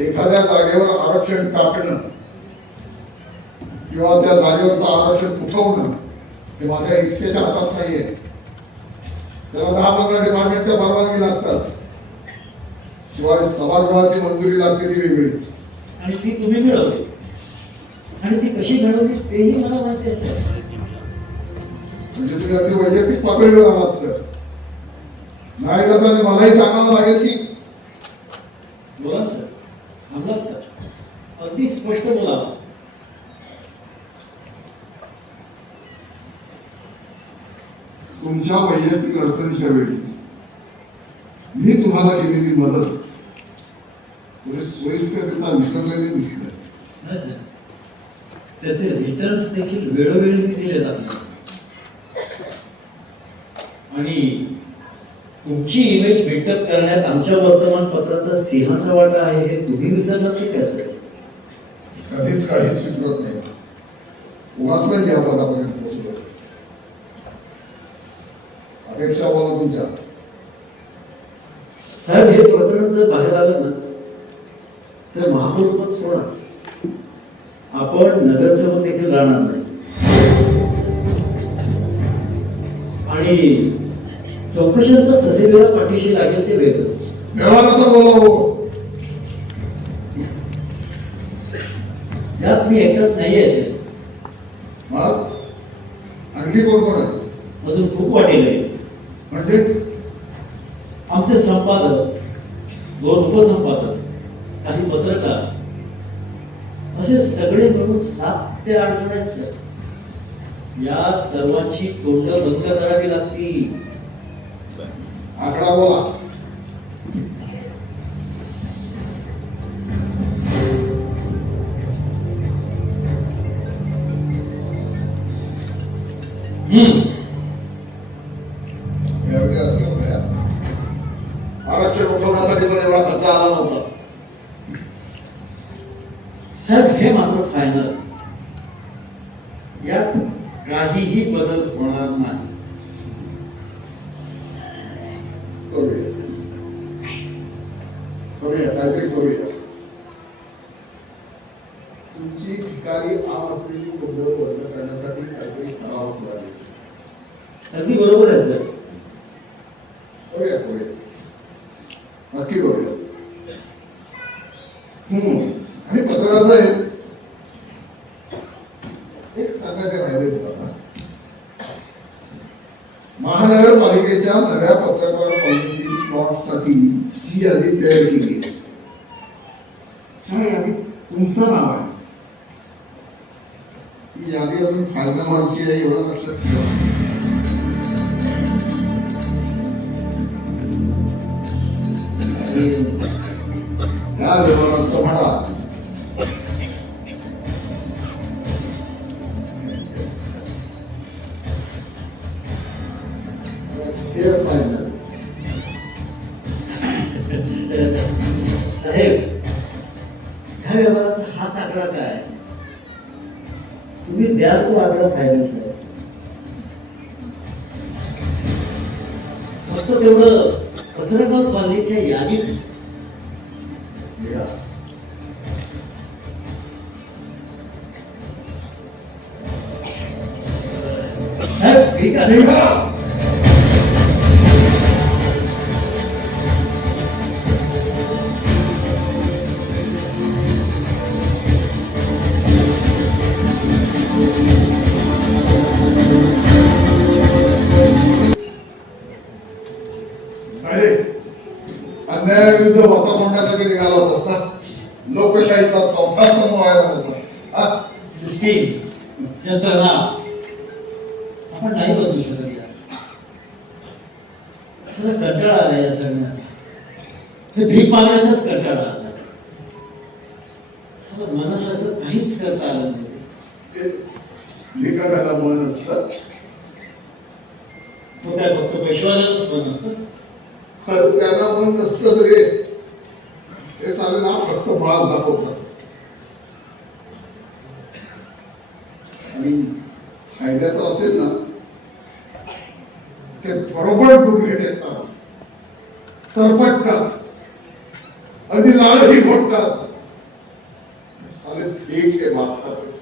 एखाद्या जागेवर आरक्षण टाकणं किंवा त्या जागेवरचं आरक्षण उठवणं हे माझ्या इतक्याच्या हातात नाहीये. त्याला 10-15 डिपार्टमेंटच्या परवानगी लागतात. शिवाय सभागृहाची मंजुरी लागते ती वेगळीच. आणि ती तुम्ही मिळवली आणि ती कशी मिळवली तेही मला माहिती आहे सर. म्हणजे तुम्ही अगदी वैयक्तिक पातळीवर आलात तर नाही तर मलाही सांगावं लागेल की बोला ना सर, थांबलात तर अगदी स्पष्ट बोलावं. तुमच्या वैयक्तिक अडचणीच्या वेळी मी तुम्हाला केलेली मदत थोडी सोयीस्करता विसरलेली दिसते. नाही सर, त्याचे रिटर्न्स देखील वेळोवेळी मी दिलेत आपल्याला. आणि तुमची इमेज बिल्डअप करण्यात आमच्या वर्तमानपत्राचा सिंहाचा वाटा आहे हे तुम्ही विसरलात की काय सर? कधीच काहीच विसरत नाही. उगाच नाही या पदापर्यंत पोहोचलो. अपेक्षा बोला तुमच्या. साहेब हे प्रकरण जर बाहेर आलं ना तर महापौर पद सोडा, आपण नगरसेवक देखील राहणार नाही. आणि चौकशांचा ससेवेला पाठीशी लागेल ते वेगळंच. व्यवहाराचं बोला हो. यात मी एकटाच नाही आहे साहेब, मग आणखी कोण कोण आहे? अजून खूप वाटेल आहे. म्हणजे आमचे संपादक, 2 उपसंपादक, काही पत्रकार असे सगळे मिळून 7 ते 8 जण आहेत सर. या सर्वांची तोंड बंद करावी लागतील. आकडा बोला. आरक्षण उठवण्यासाठी पण एवढा खर्च आला नव्हता. साहेब हे मात्र फायनल, यात काहीही बदल होणार नाही. करूया करूया काहीतरी करूया. तुमची ठिकाणी आम असलेली गोंधळ बंद करण्यासाठी काहीतरी करावंच लागेल. अगदी बरोबर आहे सर. करूया करूया नक्की करूया. आणि पत्रकार साहेब एक सांगायचे राहिले तुम्हाला. महानगरपालिकेच्या नव्या पत्रकार पद्धती प्लॉटसाठी जी यादी तयार केली त्या यादीत तुमचं नाव आहे. ही यादी अजून फायनल व्हायची आहे एवढं लक्षात ठेवा. या व्यवहाराचं म्हणा साहेब ह्या व्यवहाराचा हाच आकडा काय? तुम्ही द्याल तो आकडा फायनल साहेब. फक्त तेवढं पत्रकार कॉलनीच्या यादीत या. साहेब ठीक आहे निघा. अरे अन्यायाविरुद्ध वाचा फोडण्यासाठी निघाला होतास ना. लोकशाहीचा चौथा स्तंभ व्हायला होता. हा? सिस्टीम यंत्रणा आपण नाही बदलू शकत यार. सगळं कंटाळा आला या जगण्याचा. ते भीक मागण्याचाच कंटाळा आला. सगळं मनासारखं काहीच करता आलं नाही. ते लिखाणाला मन असतं. तो काय फक्त पैशवाल्यालाच पण असतं. खरं त्याला मन नसतं रे. हे सारे ना फक्त मास दाखवतात आणि फायद्याचं असेल ना ते बरोबर डुप्लिकेट येतात, सरपटतात, अगदी लाळही घोटतात. सारे एक हे वागतातच.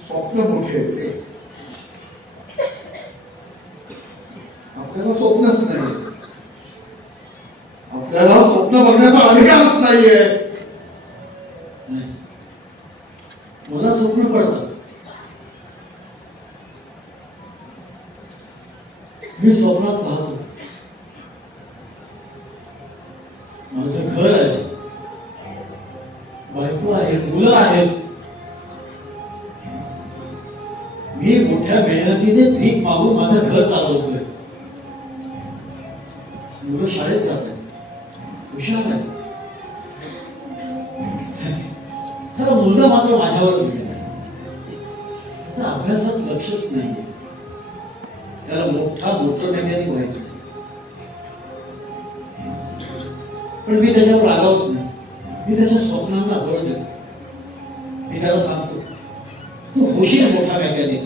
स्वप्न मोठे आहे ते. आपल्याला स्वप्नच नाही. आपल्याला स्वप्न बघण्याचा अधिकारच नाहीये. नाही. मला स्वप्न पडतं. मी स्वप्नात पाहतो माझं घर आहे, बायको आहे, मुलं आहेत. मी मोठ्या मेहनतीने भीक मागून माझं घर चालवतोय. मुलं शाळेत जात आहेत, हुशार आहे. खरं मुलगा मात्र माझ्यावरच गेला. त्याचा अभ्यासात लक्षच नाहीये. त्याला मोठा मोटर मेकॅनिक व्हायचं, पण मी त्याच्यावर रागावत नाही. मी त्याच्या स्वप्नांना बळ देतो. मी त्याला सांगतो तू होशील मोठा मेकॅनिक,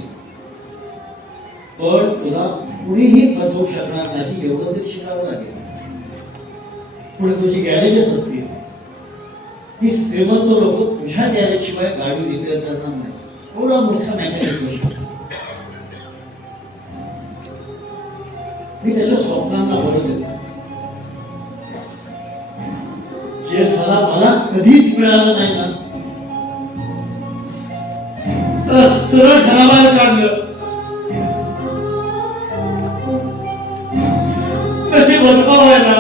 पण तुला कुणीही फसवू शकणार नाही एवढं तरी शिकावं लागेल. पुढे तुझी गॅरेजेस असतील. ही श्रीमंत लोक तुझ्या गॅरेजशिवाय गाडी रिपेअर करणार नाही. एवढा मोठा मेकॅनिक होऊ शकतो. मी त्याच्या स्वप्नांना बळ देतो. जे सला मला कधीच मिळालं नाही ना, सरळ घराबाहेर काढलं. कशी बदपाव आहे ना.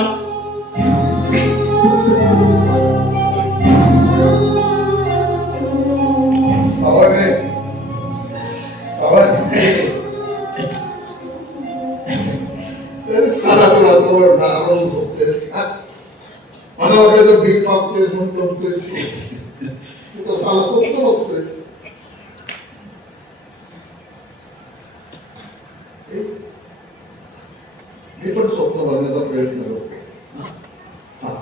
सावर रे, सावर. तरी सारा तू रात्रभर दारावरून झोपतेस. मला वाटायचं भीक मागतोयस म्हणून दमतोयस. तू तर साला स्वप्न बघतोयस. मी पण स्वप्न बघण्याचा प्रयत्न करतो. हा.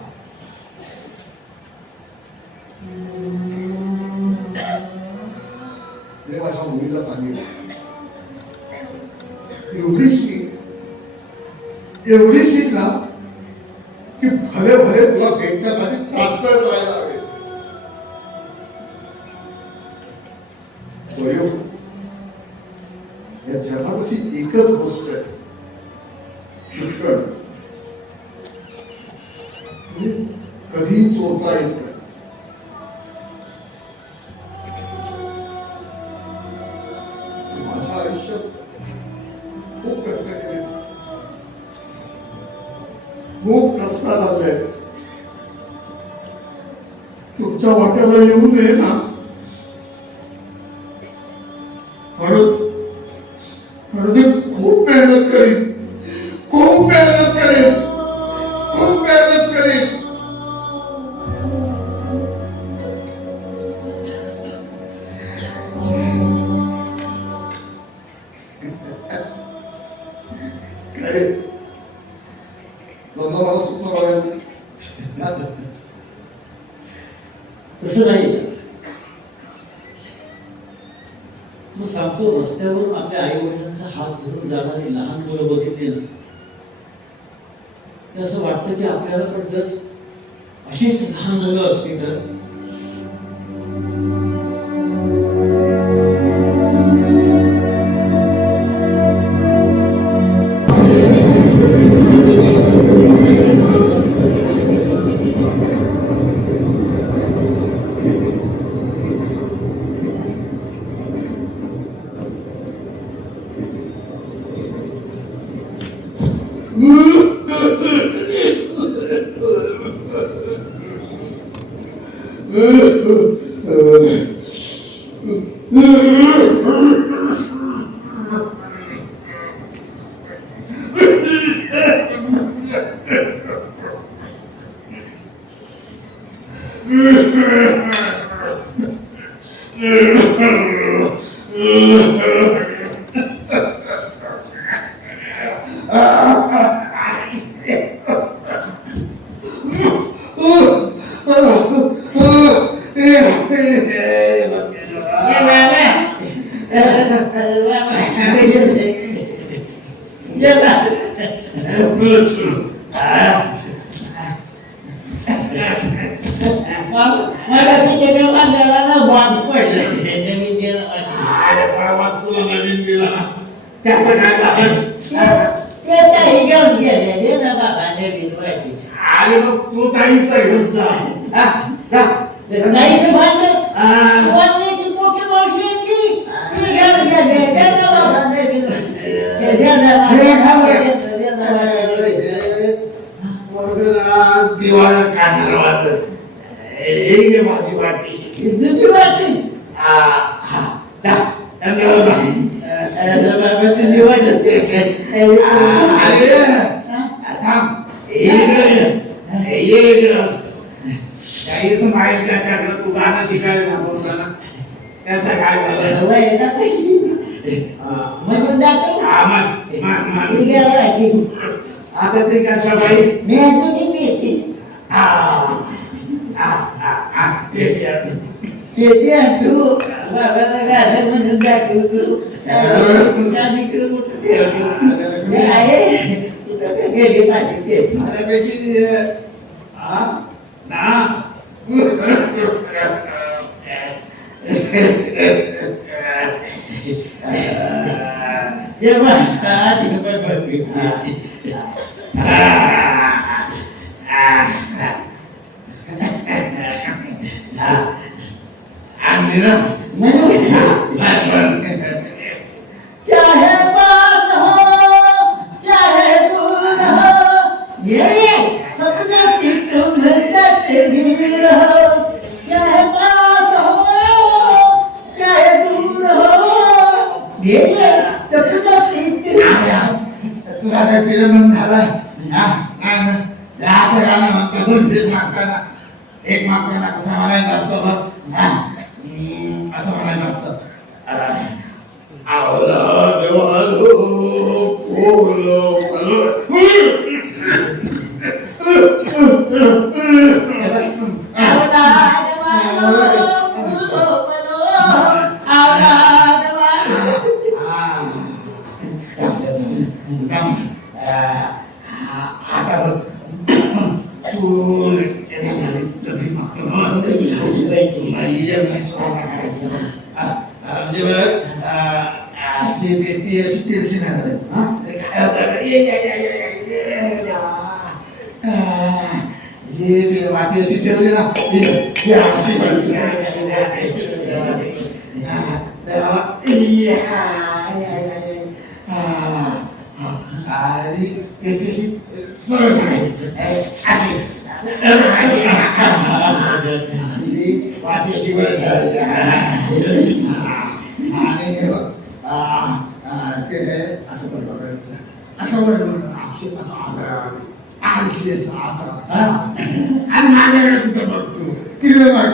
मी माझ्या मुलीला सांगितलं एवढी शिक ना की भले भले तुला भेटण्यासाठी तात्काळ जायला हवे. वयो, या जगात अशी एकच गोष्ट आहे, शिक्षण. जे कधीही चोरता येत नाही. माझ्या आयुष्यात खूप प्रयत्न केले, खूप कष्टात आले. तुमच्या वाट्याला येऊ नये ना म्हणून मी खूप मेहनत करीन, खूप मेहनत करेन, खूप मेहनत करेन. काय जमलं मला स्वप्न बघायला. तसं नाही. तू सांगतो रस्त्यावरून आपल्या आई वडिलांचा हात धरून जाणारी लहान मुलं बघितली ना, तर असं वाटतं की आपल्याला पण जर अशीच लहान मुलं असती तर. अरे मग तू ताईचा घेऊन जा. नाही ते भाषण वाचण्याची मोठी मावशी आहे ती. ती घेऊन गेले. त्यांना बाबा नाही दिलं. हे द्या दिवाळा काढणार वाजत हे घे माझी वाटी. दुसरी वाटते काहीच माहिती त्याच्याकडं तू गाणं शिकायला जात होता ना, त्याचं काय झालं. आता ते कशा बाई चाहे पास हो चाहे दूर हो, ये सपना की तुम तस्वीर हो. चाहे पास हो चाहे दूर हो, ये सपना की तुझा काय पिरमन झालाय. असं गाणं म्हणतो दोन फेज मागताना एक मागताना कसा म्हणायचं असतं बघ. असं म्हणायचं असतं. आवला देवालो पोलो वाटी अशी ठेवली ना सरळ वाटी अशी वर ठेवायची आणि ते असं पण बघायचं. असं वर आक्षेप असा आणखी असं आणि माझ्याकडे कुठं बघतो तिकडे बघ.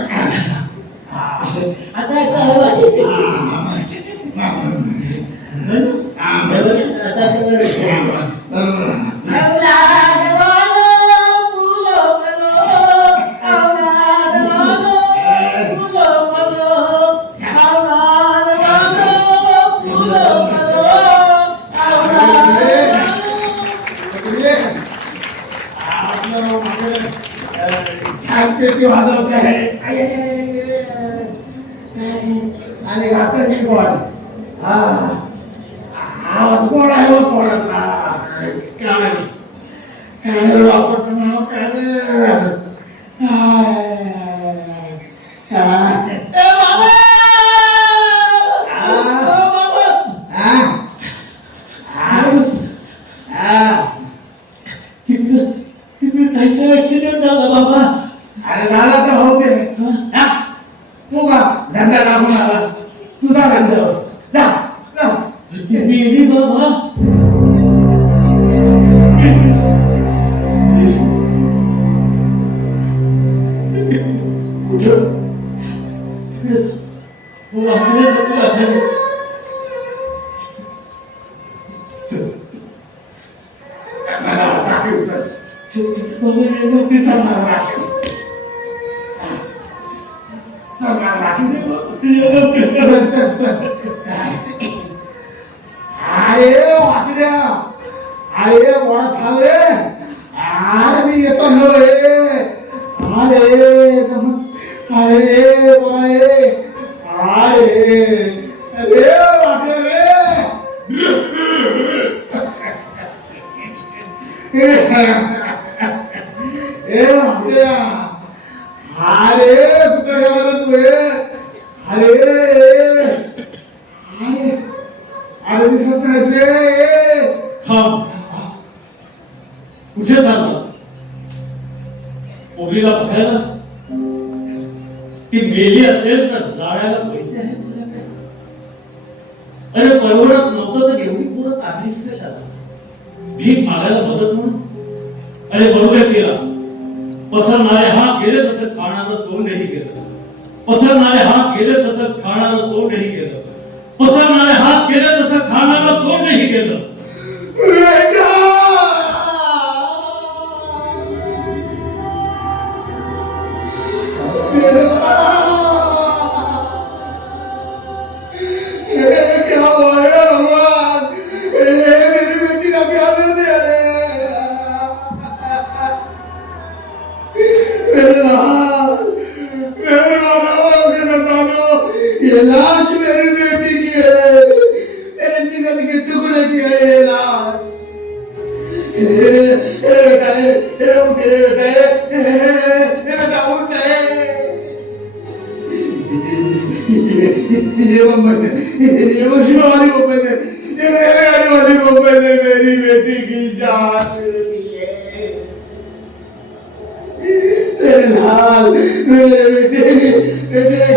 पेटी वाजवते आहे आणि रात्री गोड आवाज गोड आहे बघ कोणाचा बापाचं नाव काय बाबा अरे झाला तर होऊ दे तू का धंदा लागून आला तुझा धंद्यावर मेली बाबा अरे गोळा थांबे अरे मी येतो अरे बोला ये अरे वाटलं अरे कुठं गेला तू अरे दिसत नाहीस रे थांब कुठे चाललास पोरीला बघायला ती मेली असेल तर जाळ्याला पैसे आहेत तुझ्याकडे अरे परवडत नव्हतं तर एवढी पोरं काढलीस कशाला भीक मागायला मदत म्हणून अरे बरोबर केला पसरणारे हात गेले तसं खाणारं तोंडही गेलं पसरणारे हात गेले तसं खाणारं तोंडही गेलं पसरणारे हात गेले तसं खाणारं तोंडही गेलं लाश मेरी बेटी की है तेरे जिगर के टुकड़े की है ये लाश मेरी बेटी की जान मेरे लाल मेरे बेटे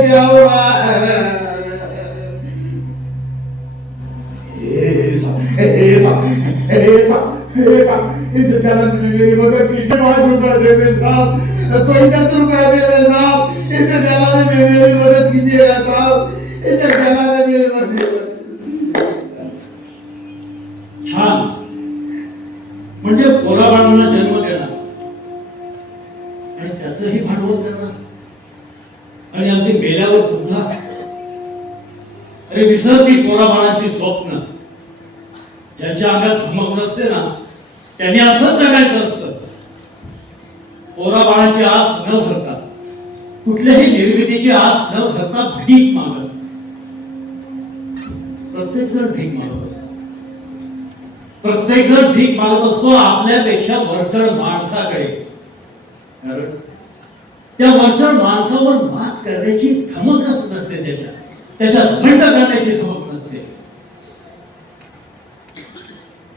क्या हुआ इस जलन में मेरी मदद कीजिए 5 रुपया दे दे साहब कोई 10 रुपया दे दे साहब इस जलन में मेरी मदद कीजिएगा साहब इस जलन में मेरी मदद छान म्हणजे पोराबाळांना जन्म देणार आणि त्याचंही भांडवल करणार आणि अगदी मेल्यावर सुद्धा अरे विसरती पोराबाळांची स्वप्न ज्यांच्या अंगात धमक नसते ना त्यांनी असंच जगायचं असतं पोराबाळाची आस न धरता कुठल्याही निर्मितीची आस न धरता भीक मागत प्रत्येक जण भीक मागत असतो प्रत्येक जण भीक मागत असतो आपल्यापेक्षा वरचढ माणसाकडे कारण त्या वरचढ माणसावर मात करण्याची धमकच नसते त्याच्या दंड करण्याची धमक नसते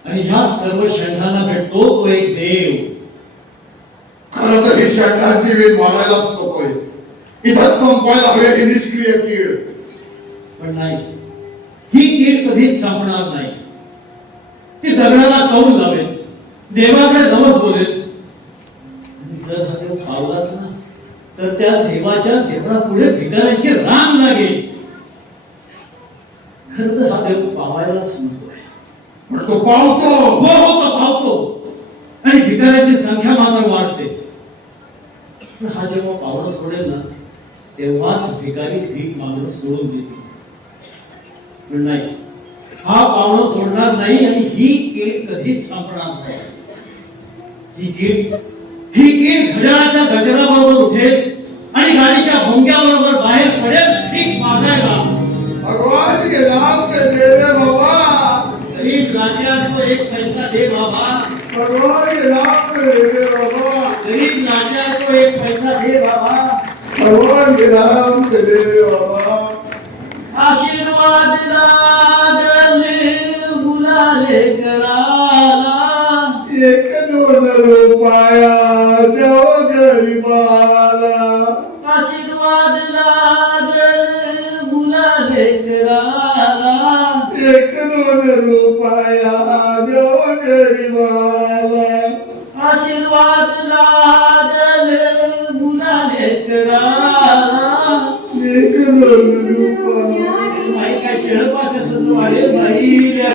आणि ह्या सर्व षंडांना भेटतो तो एक देव खरं तर ही षंडांची वेळ मानायलाच नकोय इथंच संपायला हवे ही निष्क्रिय कीड पण नाही ही कीड कधीच संपणार नाही ती दगडाला कौल लावेल देवाकडे नवस बोलेल आणि जर हा देव पावलाच ना तर त्या देवाच्या देवळापुढे भिकाऱ्यांची रांग लागेल खरं तर हा देव पावायलाच नकोय पण तो पावतो हो तो पावतो आणि भिकाऱ्यांची संख्या मात्र वाढते पण हा जेव्हा पावणं सोडेल ना तेव्हाच भिकारी भीक मागणं सोडून देतील पण नाही हा पावणं सोडणार नाही आणि ही कीड कधीच संपणार नाही ही कीड ही ईट घड्याळाच्या गजराबरोबर उठेल आणि गाडीच्या भोंग्याबरोबर बाहेर पडेल भीक मागायला. भगवान के नाम के दे रे बाबा, गरीब राजा को एक पैसा दे बाबा, भगवान के नाम के दे रे बाबा, गरीब राजा को एक पैसा दे बाबा, भगवान के नाम के दे रे बाबा. आशीर्वाद लागले बुलाले कराला, एक दोन रुपया द्याव गरीबाला, आशीर्वाद लागले बुलाले कराला, एक दोन रुपया द्याव गरीबाला, आशीर्वाद लागले बुलाले कराला. एक दोन रुपया. बाई काय शेळपा कसं वाढे बाई.